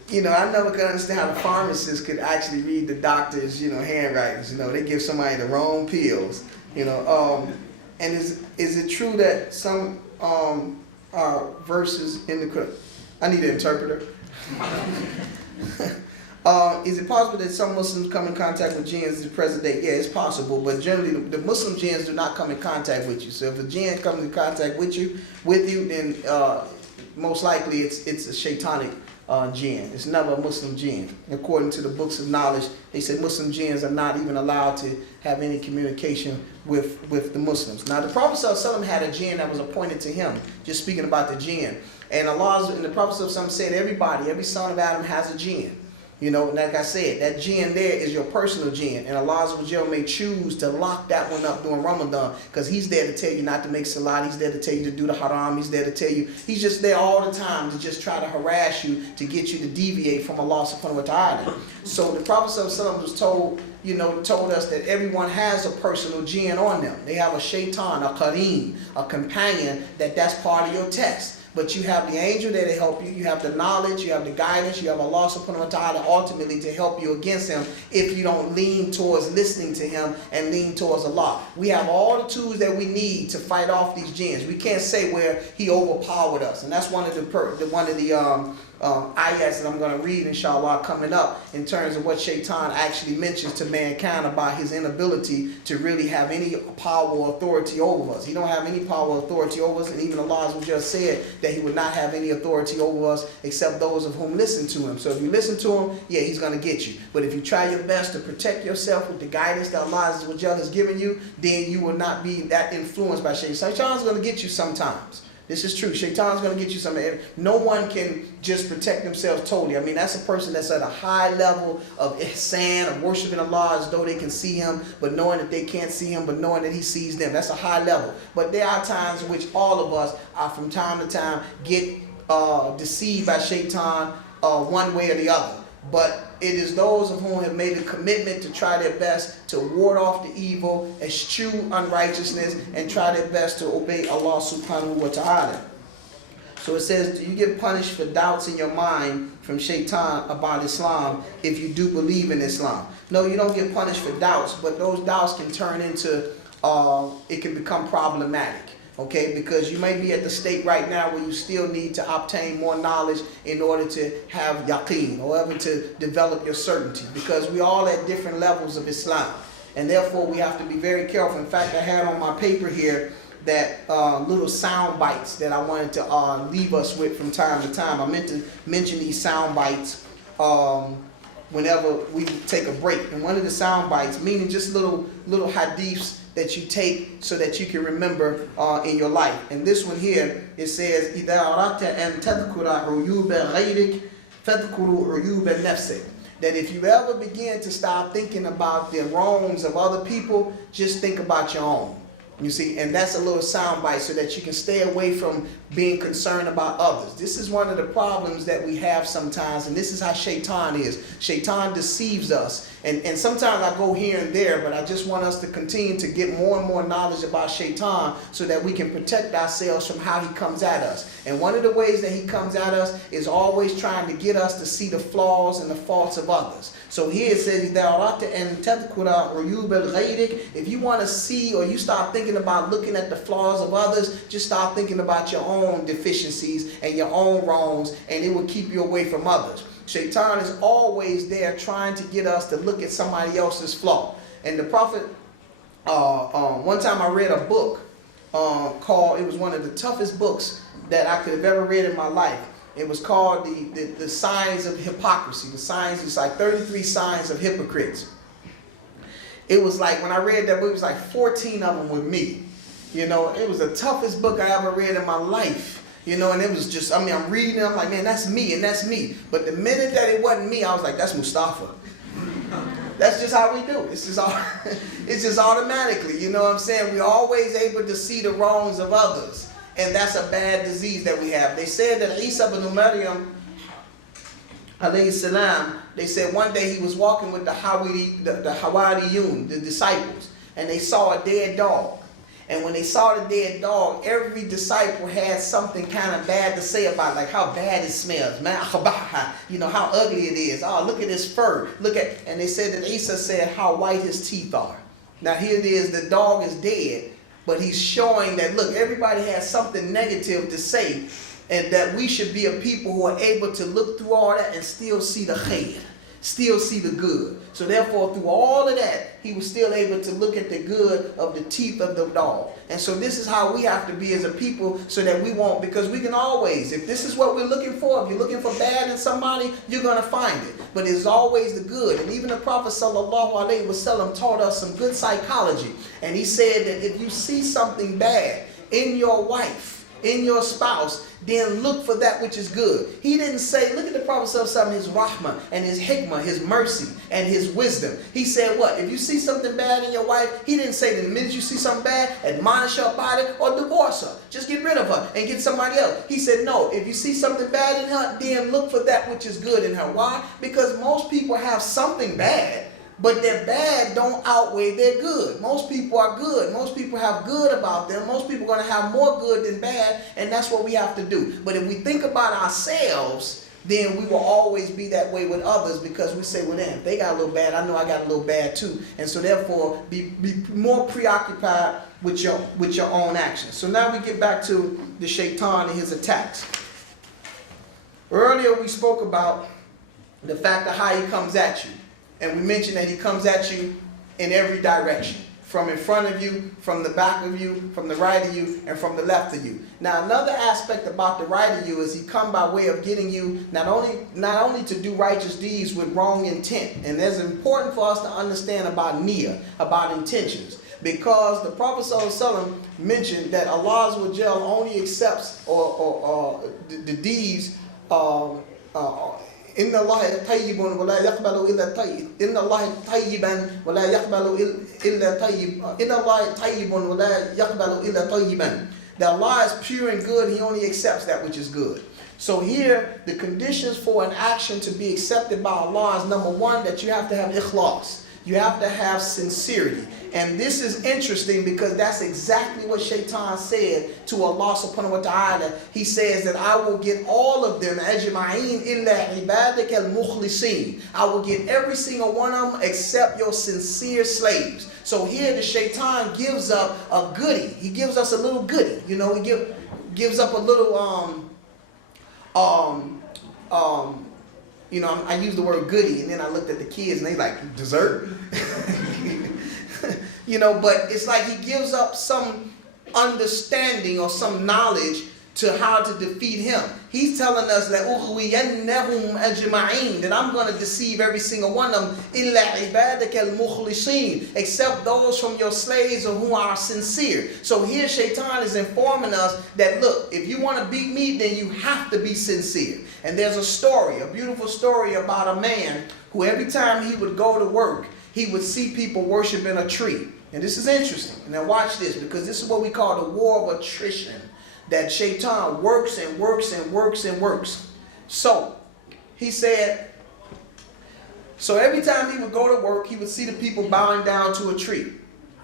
You know, I never could understand how the pharmacists could actually read the doctor's, handwritings. You know, they give somebody the wrong pills, And is it true that some verses in the Quran? I need an interpreter. Is it possible that some Muslims come in contact with jinns in the present day? Yeah, it's possible, but generally the Muslim jinns do not come in contact with you. So if a jinn comes in contact with you, then most likely it's a shaitanic jinn. It's never a Muslim jinn. According to the books of knowledge, they say Muslim jinns are not even allowed to have any communication with the Muslims. Now the Prophet ﷺ had a jinn that was appointed to him, just speaking about the jinn. And the Prophet ﷺ said every son of Adam has a jinn. Like I said, that jinn there is your personal jinn. And Allah may choose to lock that one up during Ramadan, because he's there to tell you not to make salat. He's there to tell you to do the haram. He's there to tell you. He's just there all the time to just try to harass you, to get you to deviate from Allah subhanahu wa ta'ala. So the Prophet was told us that everyone has a personal jinn on them. They have a shaitan, a qareem, a companion, that's part of your test. But you have the angel there to help you. You have the knowledge, you have the guidance, you have Allah subhanahu wa ta'ala ultimately to help you against him if you don't lean towards listening to him and lean towards Allah. We have all the tools that we need to fight off these jinns. We can't say where he overpowered us. And that's one of the ayats that I'm going to read, inshallah, coming up in terms of what Shaytan actually mentions to mankind about his inability to really have any power or authority over us. He don't have any power or authority over us, and even Allah just said that he would not have any authority over us except those of whom listen to him. So if you listen to him, yeah, he's going to get you. But if you try your best to protect yourself with the guidance that Allah has given you, then you will not be that influenced by Shaytan. Shaytan's going to get you sometimes. This is true. Shaitan's going to get you something. No one can just protect themselves totally. I mean, that's a person that's at a high level of ihsan, of worshiping Allah as though they can see him, but knowing that they can't see him, but knowing that he sees them. That's a high level. But there are times in which all of us are from time to time get deceived by Shaitan one way or the other. But it is those of whom have made a commitment to try their best to ward off the evil, eschew unrighteousness, and try their best to obey Allah subhanahu wa ta'ala. So it says, do you get punished for doubts in your mind from Shaitan about Islam if you do believe in Islam? No, you don't get punished for doubts, but those doubts can turn into, it can become problematic. Okay, because you may be at the state right now where you still need to obtain more knowledge in order to have yaqeen, or ever to develop your certainty, because we all at different levels of Islam, and therefore we have to be very careful. In fact, I had on my paper here that little sound bites that I wanted to leave us with from time to time. I meant to mention these sound bites whenever we take a break. And one of the sound bites, meaning just little hadiths that you take so that you can remember in your life. And this one here, it says, إِذَا أَرَدْتَ أَن تَذْكُرَ عُيُوبَ غَيْرِكَ فَاذْكُرُوا عُيُوبَ نَفْسِكَ. That if you ever begin to start thinking about the wrongs of other people, just think about your own. You see, and that's a little soundbite so that you can stay away from being concerned about others. This is one of the problems that we have sometimes, and this is how Shaitan is. Shaitan deceives us. And sometimes I go here and there, but I just want us to continue to get more and more knowledge about Shaitan so that we can protect ourselves from how he comes at us. And one of the ways that he comes at us is always trying to get us to see the flaws and the faults of others. So here it says, if you want to see, or you start thinking about looking at the flaws of others, just start thinking about your own deficiencies and your own wrongs, and it will keep you away from others. Shaitan is always there trying to get us to look at somebody else's flaw. And the Prophet, one time I read a book called, it was one of the toughest books that I could have ever read in my life. It was called the Signs of Hypocrisy. The signs, it's like 33 signs of hypocrites. It was like, when I read that book, it was like 14 of them with me. You know, it was the toughest book I ever read in my life. You know, and it was just, I mean, I'm reading it, I'm like, man, that's me and that's me. But the minute that it wasn't me, I was like, that's Mustafa. That's just how we do. It's just automatically, you know what I'm saying? We're always able to see the wrongs of others. And that's a bad disease that we have. They said that Isa ibn Maryam, alayhi salam, they said one day he was walking with the Hawariyun, the disciples, and they saw a dead dog. And when they saw the dead dog, every disciple had something kind of bad to say about it, like how bad it smells, man, you know, how ugly it is. Oh, look at his fur. Look at, and they said that Isa said how white his teeth are. Now here it is, the dog is dead, but he's showing that, look, everybody has something negative to say, and that we should be a people who are able to look through all that and still see the khair, still see the good. So therefore, through all of that, he was still able to look at the good of the teeth of the dog. And so this is how we have to be as a people, so that we won't, because we can always, if this is what we're looking for, if you're looking for bad in somebody, you're going to find it. But it's always the good. And even the Prophet sallallahu alaihi wasallam taught us some good psychology. And he said that if you see something bad in your wife, in your spouse, then look for that which is good. He didn't say, look at the Prophet ﷺ, his rahmah and his hikmah, his mercy and his wisdom. He said what? If you see something bad in your wife, he didn't say that the minute you see something bad, admonish her about it or divorce her. Just get rid of her and get somebody else. He said, no, if you see something bad in her, then look for that which is good in her. Why? Because most people have something bad, but their bad don't outweigh their good. Most people are good. Most people have good about them. Most people are going to have more good than bad, and that's what we have to do. But if we think about ourselves, then we will always be that way with others, because we say, well, damn, if they got a little bad, I know I got a little bad too. And so therefore, be more preoccupied with your own actions. So now we get back to the Shaytan and his attacks. Earlier we spoke about the fact of how he comes at you. And we mentioned that he comes at you in every direction. From in front of you, from the back of you, from the right of you, and from the left of you. Now another aspect about the right of you is he come by way of getting you not only to do righteous deeds with wrong intent. And that's important for us to understand about niyyah, about intentions. Because the Prophet ﷺ mentioned that Allah only accepts the deeds إن الله طيب ولا يقبل إلا طيب إن الله طيبا ولا يقبل إلا طيب إن الله طيب ولا يقبل إلا طيبا. That Allah is pure and good, he only accepts that which is good. So here, the conditions for an action to be accepted by Allah is, number one, that you have to have ikhlas. You have to have sincerity. And this is interesting because that's exactly what Shaytan said to Allah subhanahu wa ta'ala. He says that I will get all of them, ajma'een illa ibadak al-mukhlisin. I will get every single one of them except your sincere slaves. So here the Shaytan gives up a goodie. He gives us a little goodie. You know, he gives up a little you know, I used the word goodie, and then I looked at the kids, and they like, dessert? You know, but it's like he gives up some understanding or some knowledge to how to defeat him. He's telling us that that I'm going to deceive every single one of them, illa ibadak al-mukhlisin, except those from your slaves or who are sincere. So here Shaytan is informing us that, look, if you want to beat me, then you have to be sincere. And there's a story, a beautiful story about a man who every time he would go to work, he would see people worshiping a tree. And this is interesting. And now watch this, because this is what we call the war of attrition. That Shaytan works and works and works and works. So, he said, so every time he would go to work, he would see the people bowing down to a tree.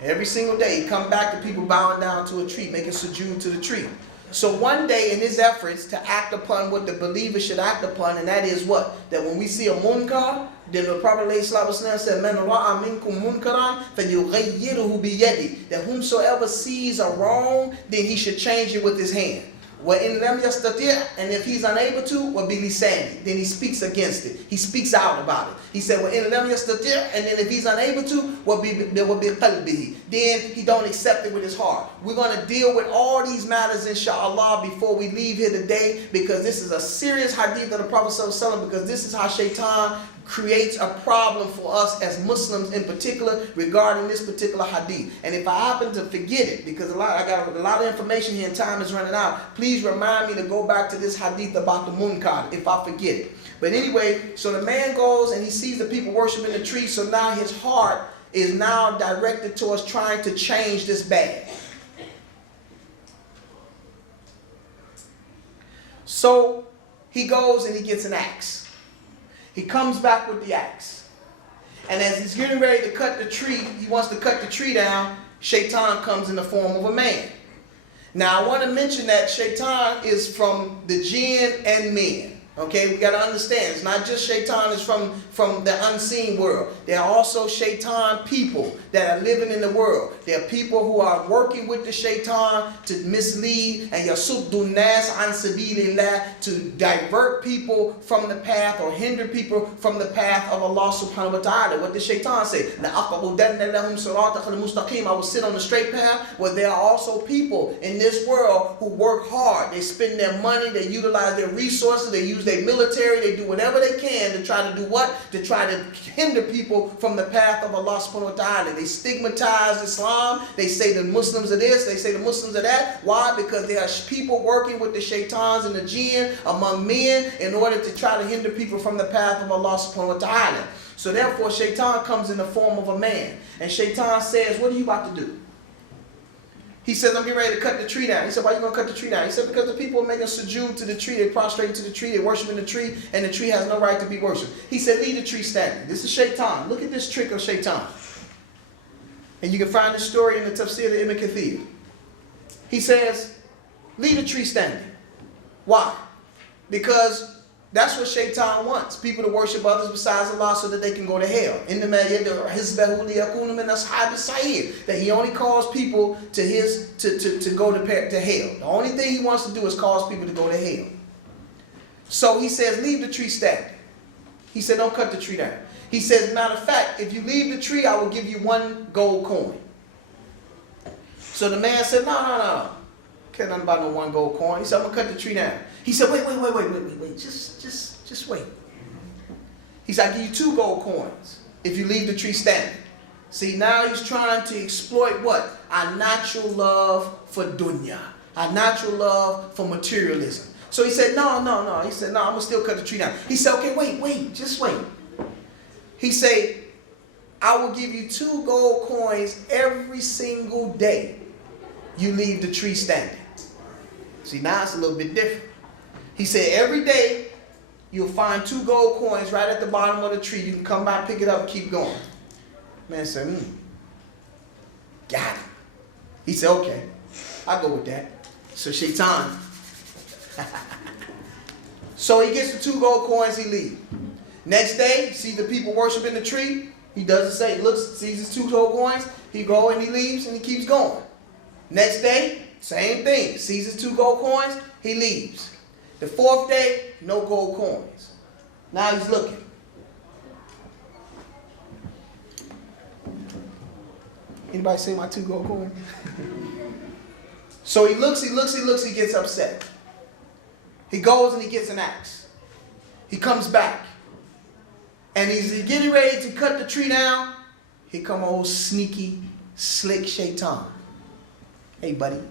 Every single day, he'd come back to people bowing down to a tree, making sujood to the tree. So one day in his efforts to act upon what the believer should act upon, and that is what? That when we see a munkar, then the Prophet ﷺ said, "Man ra'a minkum munkaran falyughayyirhu biyadi." That whomsoever sees a wrong, then he should change it with his hand. وَإِنْ لَمْ يَسْتَطِعْ, and if he's unable to, وَبِلِسَانِهِ, then he speaks against it. He speaks out about it. He said, وَإِنْ لَمْ يَسْتَطِعْ, and then if he's unable to, وَبِقَلْبِهِ, then he don't accept it with his heart. We're going to deal with all these matters, inshallah, before we leave here today, because this is a serious hadith of the Prophet ﷺ, because this is how Shaytan creates a problem for us as Muslims in particular regarding this particular hadith. And if I happen to forget it, because I got a lot of information here and time is running out, please remind me to go back to this hadith about the munkar if I forget it. But anyway, so the man goes and he sees the people worshiping the tree, so now his heart is now directed towards trying to change this bad. So he goes and he gets an axe. He comes back with the axe. And as he's getting ready to cut the tree, he wants to cut the tree down, Shaytan comes in the form of a man. Now I want to mention that Shaytan is from the jinn and men. Okay, we got to understand, it's not just Shaytan is from the unseen world. There are also Shaytan people that are living in the world. There are people who are working with the Shaytan to mislead and yasuddu nas an sabilillah, to divert people from the path or hinder people from the path of Allah subhanahu wa ta'ala. What did Shaytan say? I will sit on the straight path. Well, there are also people in this world who work hard. They spend their money, they utilize their resources, they use their military, they do whatever they can to try to do what? To try to hinder people from the path of Allah subhanahu wa ta'ala. They stigmatize Islam. They say the Muslims are this, they say the Muslims are that. Why? Because there are people working with the shaitans and the jinn among men in order to try to hinder people from the path of Allah subhanahu wa ta'ala. So therefore, Shaitan comes in the form of a man. And Shaitan says, what are you about to do? He says, I'm getting ready to cut the tree down. He said, why are you going to cut the tree down? He said, because the people are making sujood to the tree. They're prostrating to the tree. They're worshiping the tree. And the tree has no right to be worshipped. He said, leave the tree standing. This is Shaitan. Look at this trick of Shaitan. And you can find this story in the tafsir of Ibn Kathir. He says, leave the tree standing. Why? Because that's what Shaitan wants. People to worship others besides Allah so that they can go to hell. That he only calls people to go to hell. The only thing he wants to do is cause people to go to hell. So he says, leave the tree standing. He said, don't cut the tree down. He says, matter of fact, if you leave the tree, I will give you 1 gold coin. So the man said, no. Care nothing about no 1 gold coin. He said, I'm going to cut the tree down. He said, wait. Just wait. He said, I give you 2 gold coins if you leave the tree standing. See, now he's trying to exploit what? Our natural love for dunya. Our natural love for materialism. So he said, no. He said, no, I'm going to still cut the tree down. He said, okay, wait, just wait. He said, I will give you 2 gold coins every single day you leave the tree standing. See, now it's a little bit different. He said, every day you'll find 2 gold coins right at the bottom of the tree. You can come by, pick it up, and keep going. Man said, got it. He said, okay, I'll go with that. So Shaitan. So he gets the 2 gold coins, he leaves. Next day, he sees the people worshiping the tree. He does the same. He looks, sees his 2 gold coins. He goes and he leaves and he keeps going. Next day, same thing. Sees his 2 gold coins, he leaves. The 4th day, no gold coins. Now he's looking. Anybody see my 2 gold coins? So he looks, he gets upset. He goes and he gets an axe. He comes back. And he's getting ready to cut the tree down. Here come old sneaky, slick Shaitan. Hey, buddy,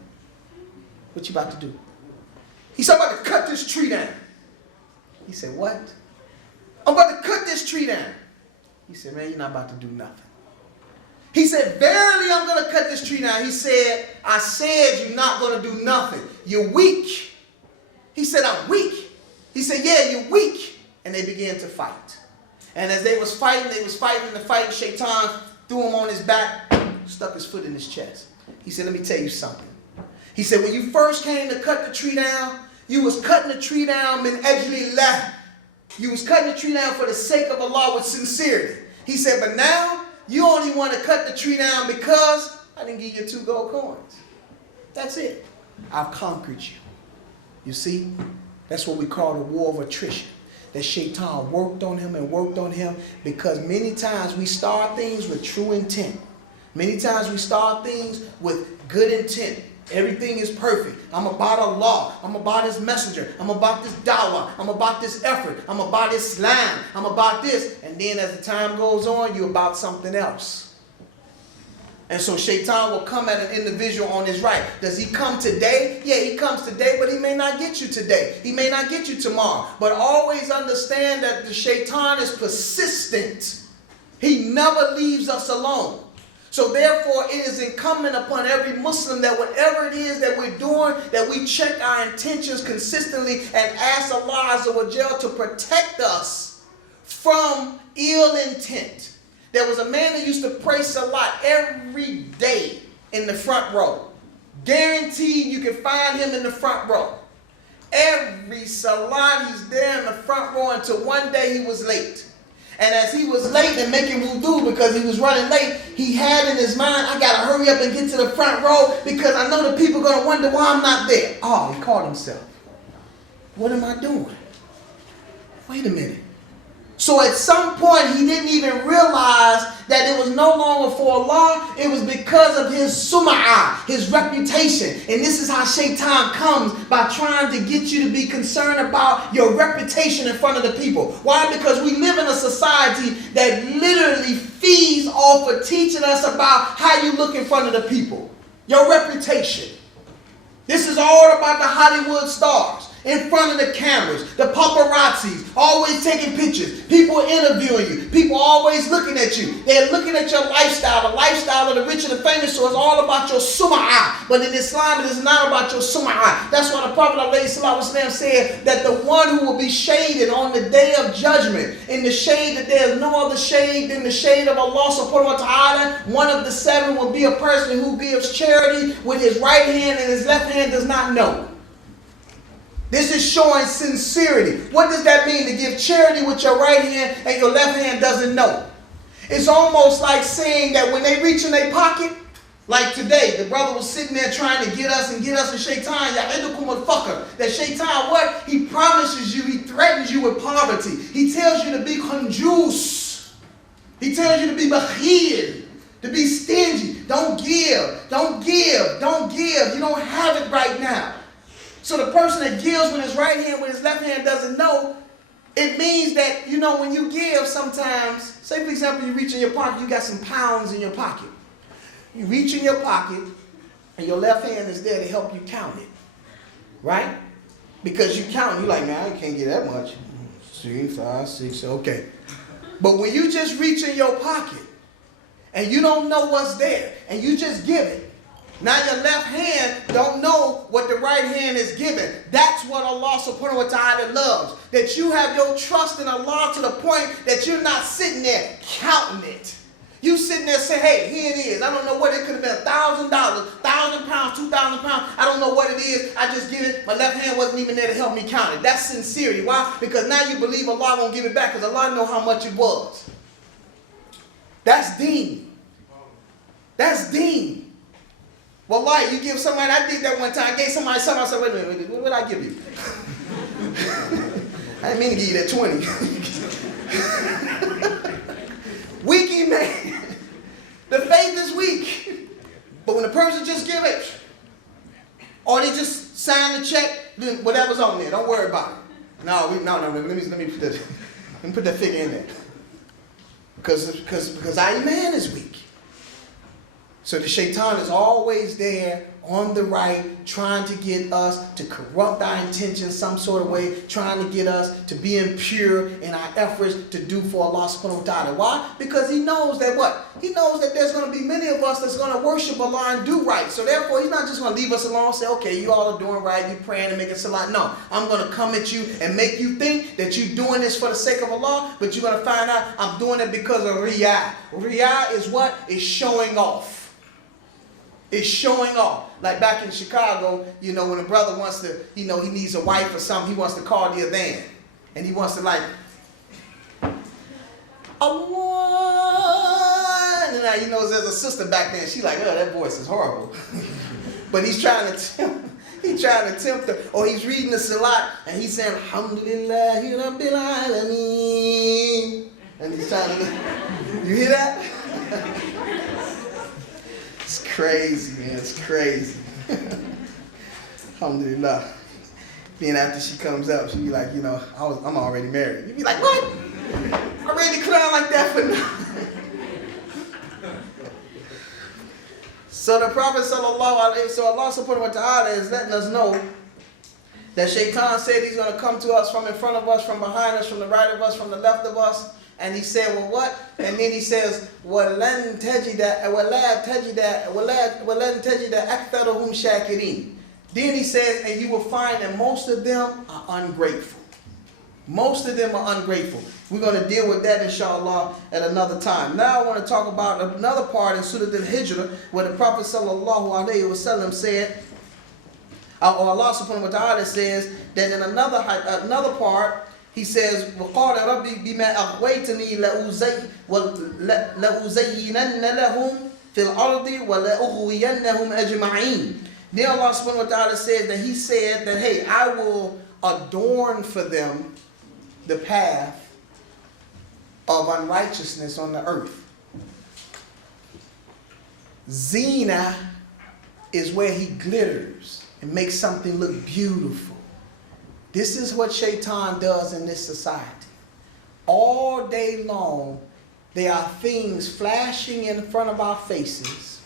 what you about to do? He said, I'm about to cut this tree down. He said, what? I'm about to cut this tree down. He said, man, you're not about to do nothing. He said, verily, I'm going to cut this tree down. He said, I said you're not going to do nothing. You're weak. He said, I'm weak. He said, yeah, you're weak. And they began to fight. And as they was fighting, the fight. Shaitan threw him on his back, stuck his foot in his chest. He said, let me tell you something. He said, when you first came to cut the tree down, you was cutting the tree down min ajlillah. You was cutting the tree down for the sake of Allah with sincerity. He said, but now you only want to cut the tree down because I didn't give you 2 gold coins. That's it. I've conquered you. You see, that's what we call the war of attrition. That Shaitan worked on him because many times we start things with true intent. Many times we start things with good intent. Everything is perfect. I'm about Allah. I'm about His messenger. I'm about this dawah. I'm about this effort. I'm about Islam. I'm about this. And then as the time goes on, you're about something else. And so Shaytan will come at an individual on his right. Does he come today? Yeah, he comes today, but he may not get you today. He may not get you tomorrow. But always understand that the Shaytan is persistent. He never leaves us alone. So therefore, it is incumbent upon every Muslim that whatever it is that we're doing, that we check our intentions consistently and ask Allah Azza wa Jal to protect us from ill intent. There was a man that used to pray Salat every day in the front row. Guaranteed you can find him in the front row. Every Salat he's there in the front row until one day he was late. And as he was late and making wudu because he was running late, he had in his mind, I got to hurry up and get to the front row because I know the people are going to wonder why I'm not there. Oh, he caught himself. What am I doing? Wait a minute. So at some point, he didn't even realize that it was no longer for Allah. It was because of his sum'ah, his reputation. And this is how Shaytan comes, by trying to get you to be concerned about your reputation in front of the people. Why? Because we live in a society that literally feeds off of teaching us about how you look in front of the people. Your reputation. This is all about the Hollywood stars. In front of the cameras, the paparazzis, always taking pictures, people interviewing you, people always looking at you. They're looking at your lifestyle, the lifestyle of the rich and the famous, so it's all about your sum'ah. But in Islam, it is not about your sum'ah. That's why the Prophet ﷺ said that the one who will be shaded on the day of judgment, in the shade that there is no other shade than the shade of Allah subhanahu wa ta'ala, one of the seven will be a person who gives charity with his right hand and his left hand does not know. This is showing sincerity. What does that mean, to give charity with your right hand and your left hand doesn't know? It's almost like saying that when they reach in their pocket, like today, the brother was sitting there trying to get us and Shaytan, that Shaytan, what? He promises you, he threatens you with poverty. He tells you to be conjus. He tells you to be bakhil, to be stingy. Don't give, don't give, don't give. You don't have it right now. So the person that gives with his right hand, with his left hand doesn't know, it means that, you know, when you give sometimes, say for example, you reach in your pocket, you got some pounds in your pocket. You reach in your pocket and your left hand is there to help you count it. Right? Because you count, you're like, man, I can't get that much. 3, 5, 6, okay. But when you just reach in your pocket and you don't know what's there and you just give it, now your left hand don't know what the right hand is giving. That's what Allah subhanahu wa ta'ala loves. That you have your trust in Allah to the point that you're not sitting there counting it. You sitting there saying, hey, here it is. I don't know what it could have been, $1,000, 1,000 pounds, 2,000 pounds. I don't know what it is. I just give it. My left hand wasn't even there to help me count it. That's sincerity. Why? Because now you believe Allah won't give it back because Allah know how much it was. That's deen. That's deen. Wallahi, you give somebody, I did that one time, I gave somebody something, I said, wait a minute, what did I give you? I didn't mean to give you that 20. Weak man. The faith is weak. But when the person just give it, or they just sign the check, then whatever's on there, don't worry about it. No, let me put that figure in there. Because our iman is weak. So the Shaytan is always there on the right, trying to get us to corrupt our intentions some sort of way, trying to get us to be impure in our efforts to do for Allah subhanahu wa ta'ala. Why? Because he knows that what? He knows that there's going to be many of us that's going to worship Allah and do right. So therefore, he's not just going to leave us alone and say, okay, you all are doing right, you praying and making salat. No, I'm going to come at you and make you think that you're doing this for the sake of Allah, but you're going to find out I'm doing it because of riyah. Riyah is what? It's showing off. It's showing off. Like back in Chicago, you know, when a brother wants to, you know, he needs a wife or something, he wants to call the adhan. And he wants to like, Allah. And now he knows there's a sister back there, and she like, oh, that voice is horrible. But he's trying to tempt her. Or he's reading the salat, and he's saying, Alhamdulillahi Rabbil Alameen. And he's trying to, you hear that? It's crazy, man. It's crazy. Alhamdulillah. Then after she comes up, she be like, you know, I'm already married. You be like, what? I read the Quran like that for nothing. So the Prophet so Allah subhanahu wa ta'ala is letting us know that Shaytan said he's going to come to us from in front of us, from behind us, from the right of us, from the left of us. And he said, well, what? And then he says, وَلَن تَجِدَ أَكْثَرُهُمْ شَاكِرِينَ. Then he says, and you will find that most of them are ungrateful. Most of them are ungrateful. We're going to deal with that, inshallah, at another time. Now I want to talk about another part in Surah Al-Hijr, where the Prophet sallallahu alaihi wasallam said, or Allah subhanahu wa ta'ala says, that in another part, he says, وَقَالَ رَبِّي بِمَا أَغْوَيْتَنِي لَأُزَيِّنَنَّ لَهُمْ فِي الْأَرْضِ وَلَأُغْوِيَنَّهُمْ أَجْمَعِينَ. Then Allah subhanahu wa ta'ala said that he said that, hey, I will adorn for them the path of unrighteousness on the earth. Zina is where he glitters and makes something look beautiful. This is what Shaytan does in this society. All day long, there are things flashing in front of our faces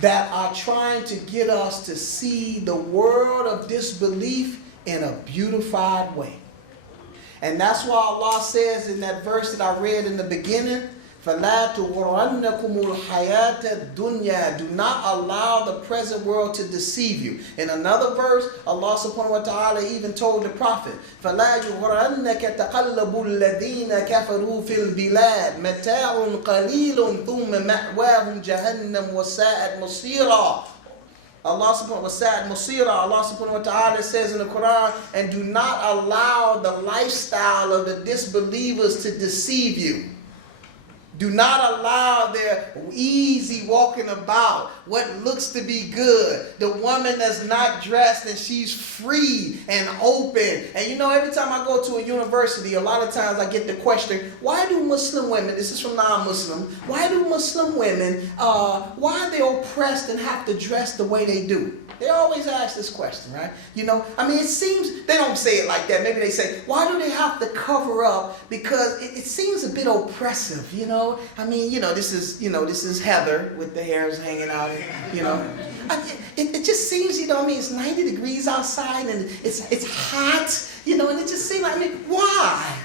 that are trying to get us to see the world of disbelief in a beautified way. And that's why Allah says in that verse that I read in the beginning, فَلَا تُغُرَنَّكُمُ الْحَيَاةَ الدُّنْيَا. Do not allow the present world to deceive you. In another verse, Allah subhanahu wa ta'ala even told the Prophet, فَلَا يُغُرَنَّكَ تَقَلَّبُ الَّذِينَ كَفَرُوا فِي الْبِلَادِ مَتَاعٌ قَلِيلٌ ثُمَّ مَأْوَاهُمْ جَهَنَّمْ وَسَاءَتْ مَصِيرًا. Allah subhanahu wa ta'ala says in the Quran, and do not allow the lifestyle of the disbelievers to deceive you. Do not allow their easy walking about, what looks to be good. The woman that's not dressed and she's free and open. And you know, every time I go to a university, a lot of times I get the question, why do Muslim women, this is from non-Muslim, why do Muslim women, why are they oppressed and have to dress the way they do? They always ask this question, right? You know, I mean, it seems, they don't say it like that. Maybe they say, why do they have to cover up? Because it seems a bit oppressive, you know? I mean, this is Heather with the hairs hanging out, you know? It just seems, it's 90 degrees outside and it's hot, and it just seems like, why?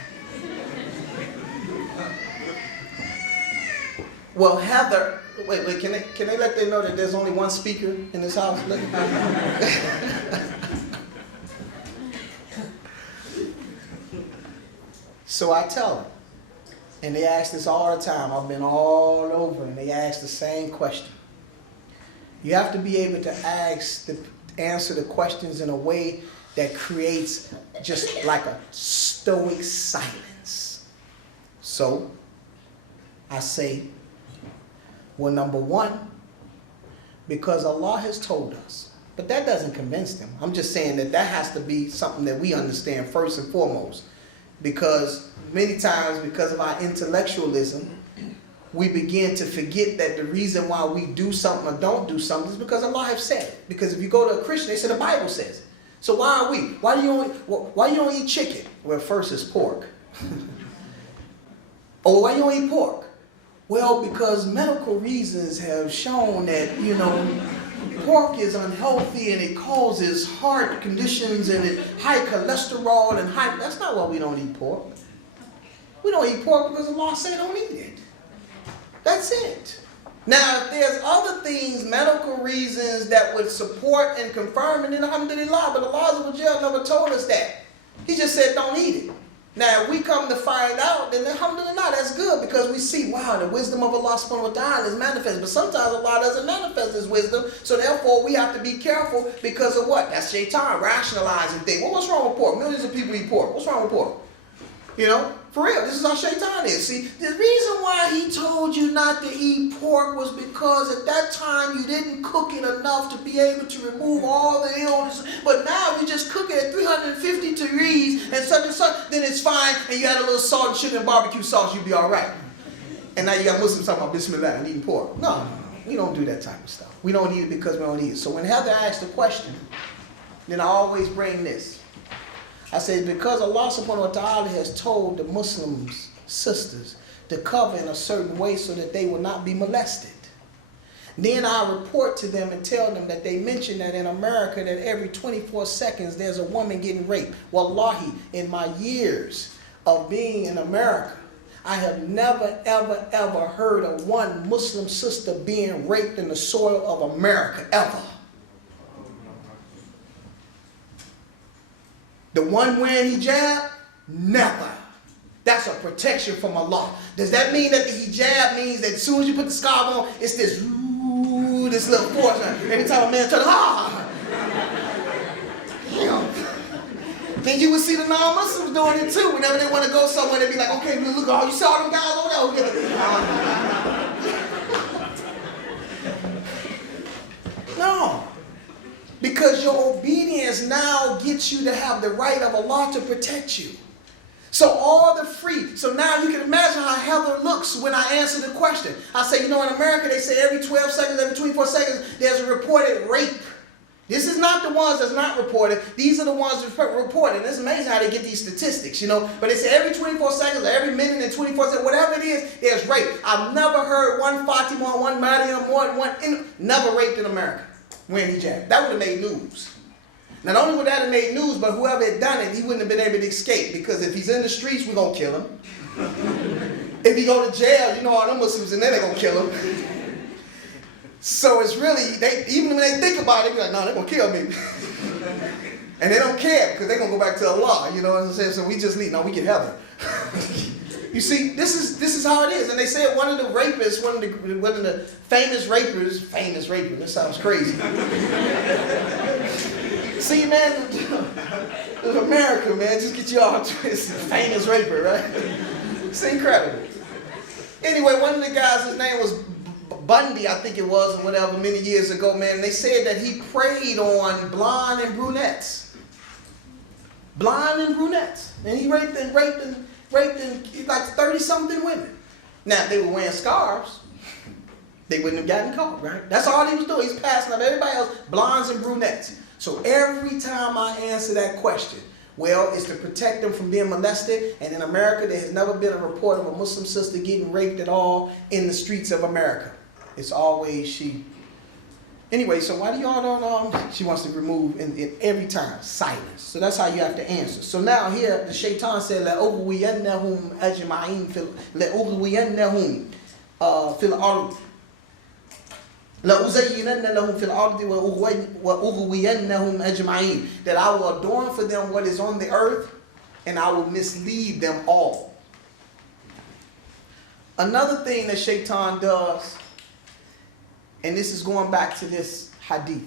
Well, Heather, wait, can they let them know that there's only one speaker in this house? So I tell them, and they ask this all the time. I've been all over, and they ask the same question. You have to be able to answer the questions in a way that creates just like a stoic silence. So I say, well, number one, because Allah has told us. But that doesn't convince them. I'm just saying that has to be something that we understand first and foremost. Because many times, because of our intellectualism, we begin to forget that the reason why we do something or don't do something is because Allah has said it. Because if you go to a Christian, they say the Bible says it. So why are we? Why you don't eat chicken? Well, first it's pork. Or why you don't eat pork? Well, because medical reasons have shown that, pork is unhealthy and it causes heart conditions and high cholesterol and high... That's not why we don't eat pork. We don't eat pork because Allah said don't eat it. That's it. Now, if there's other things, medical reasons that would support and confirm, and then alhamdulillah, but Allah never told us that. He just said don't eat it. Now, if we come to find out, then alhamdulillah, that's good because we see, wow, the wisdom of Allah subhanahu wa ta'ala is manifest. But sometimes Allah doesn't manifest His wisdom, so therefore we have to be careful because of what? That's Shaytan, rationalizing things. Well, what's wrong with pork? Millions of people eat pork. What's wrong with pork? For real, this is how Shaytan is. See, the reason why he told you not to eat pork was because at that time you didn't cook it enough to be able to remove all the illness. But now if you just cook it at 350 degrees and such, then it's fine. And you add a little salt and sugar and barbecue sauce, you'll be all right. And now you got Muslims talking about Bismillah and eating pork. No, we don't do that type of stuff. We don't eat it because we don't eat it. So when Heather asked the question, then I always bring this. I say, because Allah subhanahu wa ta'ala has told the Muslims sisters to cover in a certain way so that they will not be molested. Then I report to them and tell them that they mention that in America that every 24 seconds there's a woman getting raped. Wallahi, in my years of being in America, I have never, ever, ever heard of one Muslim sister being raped in the soil of America, ever. The one wearing hijab, never. That's a protection from Allah. Does that mean that the hijab means that as soon as you put the scarf on, it's this, ooh, this little force? Every time a man turns, Then you would see the non-Muslims doing it too. Whenever they want to go somewhere, they'd be like, okay, look, oh, you saw them guys over there? No. Because your obedience now gets you to have the right of Allah to protect you. So all the free. So now you can imagine how Heather looks when I answer the question. I say, you know, in America they say every 12 seconds, every 24 seconds, there's a reported rape. This is not the ones that's not reported. These are the ones that's reported. And it's amazing how they get these statistics, you know. But they say every 24 seconds, or every minute and 24 seconds, whatever it is, there's rape. I've never heard one Fatima, one Maryam, never raped in America wearing hijab. That would have made news. Not only would that have made news, but whoever had done it, he wouldn't have been able to escape. Because if he's in the streets, we're going to kill him. If he go to jail, you know all them Muslims in there, they're going to kill him. So it's really, even when they think about it, they're like, no, they're going to kill me. And they don't care because they're going to go back to Allah. You know what I'm saying? So we just leave. No, we get heaven. You see, this is how it is. And they said one of the rapists, one of the famous rapers, that sounds crazy. See, man, America, man, just get you all twisted. Famous raper, right? It's incredible. Anyway, one of the guys, his name was Bundy, I think it was, or whatever, many years ago, man. They said that he preyed on blonde and brunettes. Blonde and brunettes. And he raped like 30-something women. Now, if they were wearing scarves, they wouldn't have gotten caught, right? That's all he was doing. He's passing up everybody else, blondes and brunettes. So every time I answer that question, well, it's to protect them from being molested. And in America, there has never been a report of a Muslim sister getting raped at all in the streets of America. It's always she. Anyway, so why do y'all don't know? She wants to remove in every time silence. So that's how you have to answer. So now here, the Shaytan said, لَأُغْوِيَنَّهُمْ أَجْمَعِينَ لَأُغْوِيَنَّهُمْ فِي الْأَرْضِ لَأُزَيِّنَنَّ لَهُمْ فِي الْأَرْضِ وَأُغْوِيَنَّهُمْ أَجْمَعِينَ. That I will adorn for them what is on the earth, and I will mislead them all. Another thing that Shaytan does, and this is going back to this hadith.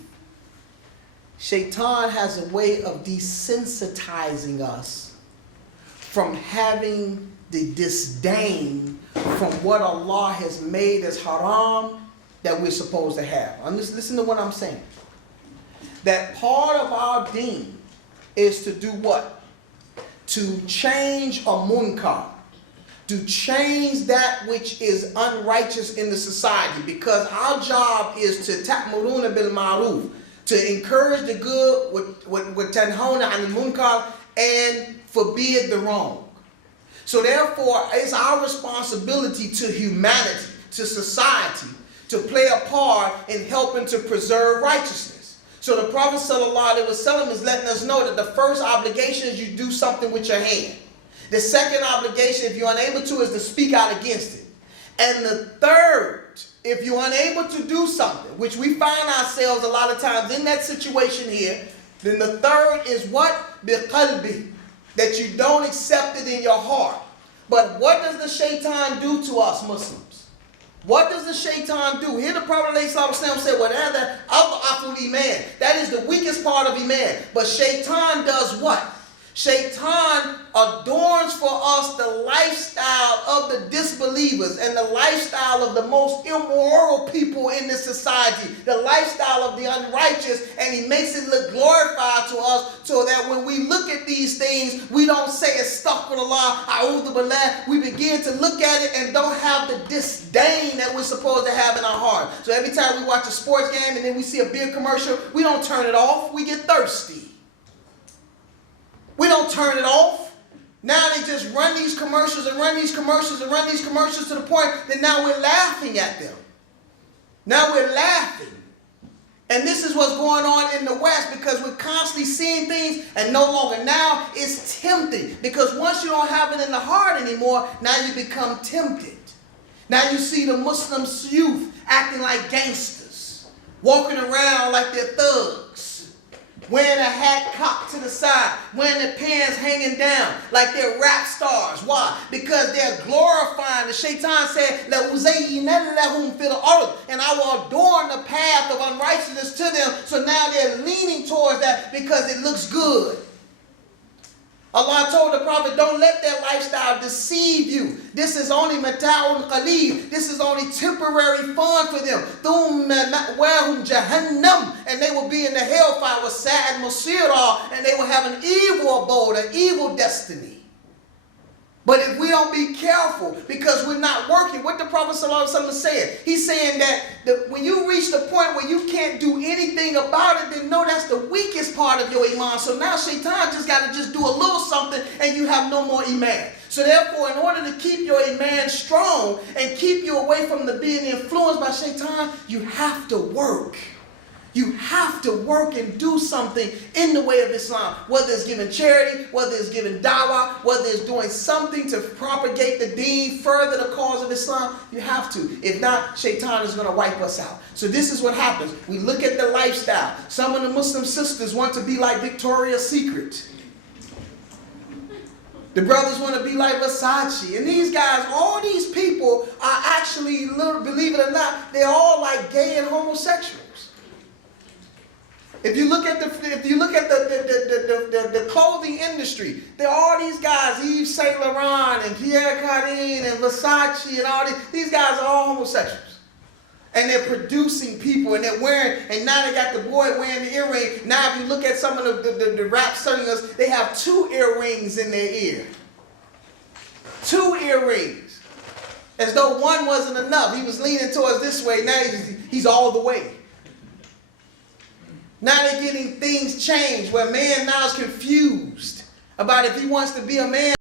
Shaytan has a way of desensitizing us from having the disdain from what Allah has made as haram that we're supposed to have. Listen to what I'm saying. That part of our deen is to do what? To change a munkar. To change that which is unrighteous in the society. Because our job is to ta'muruna bil ma'ruf. To encourage the good with tanhawna anil munkar and forbid the wrong. So therefore, it's our responsibility to humanity, to society, to play a part in helping to preserve righteousness. So the Prophet ﷺ is letting us know that the first obligation is you do something with your hand. The second obligation, if you're unable to, is to speak out against it. And the third, if you're unable to do something, which we find ourselves a lot of times in that situation here, then the third is what? Biqalbi. That you don't accept it in your heart. But what does the Shaytan do to us Muslims? What does the Shaytan do? Here the Prophet ﷺ said, well, that is the weakest part of Iman. But Shaytan does what? Shaytan adorns for us the lifestyle of the disbelievers and the lifestyle of the most immoral people in this society, the lifestyle of the unrighteous, and he makes it look glorified to us so that when we look at these things, we don't say astaghfirullah, a'udhu billah. We begin to look at it and don't have the disdain that we're supposed to have in our heart. So every time we watch a sports game and then we see a beer commercial, we don't turn it off, we get thirsty. We don't turn it off. Now they just run these commercials and run these commercials and run these commercials to the point that now we're laughing at them. Now we're laughing. And this is what's going on in the West, because we're constantly seeing things and no longer. Now it's tempting, because once you don't have it in the heart anymore, now you become tempted. Now you see the Muslim youth acting like gangsters, walking around like they're thugs, wearing a hat cocked to the side, wearing their pants hanging down like they're rap stars. Why? Because they're glorifying. The Shaytan said, لَأُزَيِّنَنَّ لَهُمْ فِي الْأَرْضِ, and I will adorn the path of unrighteousness to them. So now they're leaning towards that because it looks good. Allah told the Prophet, don't let their lifestyle deceive you. This is only mata'un qaleel. This is only temporary fun for them. ثُمَّ مَأْوَاهُمْ جَهَنَّمْ, and they will be in the hellfire with sa'ad masira, and they will have an evil abode, an evil destiny. But if we don't be careful, because we're not working, what the Prophet ﷺ said, he's saying that when you reach the point where you can't do anything about it, then know that's the weakest part of your iman. So now Shaytan just got to just do a little something and you have no more iman. So therefore, in order to keep your iman strong and keep you away from being influenced by Shaytan, you have to work. You have to work and do something in the way of Islam. Whether it's giving charity, whether it's giving dawah, whether it's doing something to propagate the deen, further the cause of Islam, you have to. If not, Shaitan is going to wipe us out. So this is what happens. We look at the lifestyle. Some of the Muslim sisters want to be like Victoria's Secret. The brothers want to be like Versace. And these guys, all these people are actually, believe it or not, they're all like gay and homosexuals. If you look at the clothing industry, there are all these guys, Yves Saint Laurent and Pierre Cardin and Versace and all these guys are all homosexuals. And they're producing people and they're wearing, and now they got the boy wearing the earring. Now if you look at some of the rap singers, they have 2 earrings in their ear. 2 earrings. As though one wasn't enough. He was leaning towards this way, now he's all the way. Now they're getting things changed where man now is confused about if he wants to be a man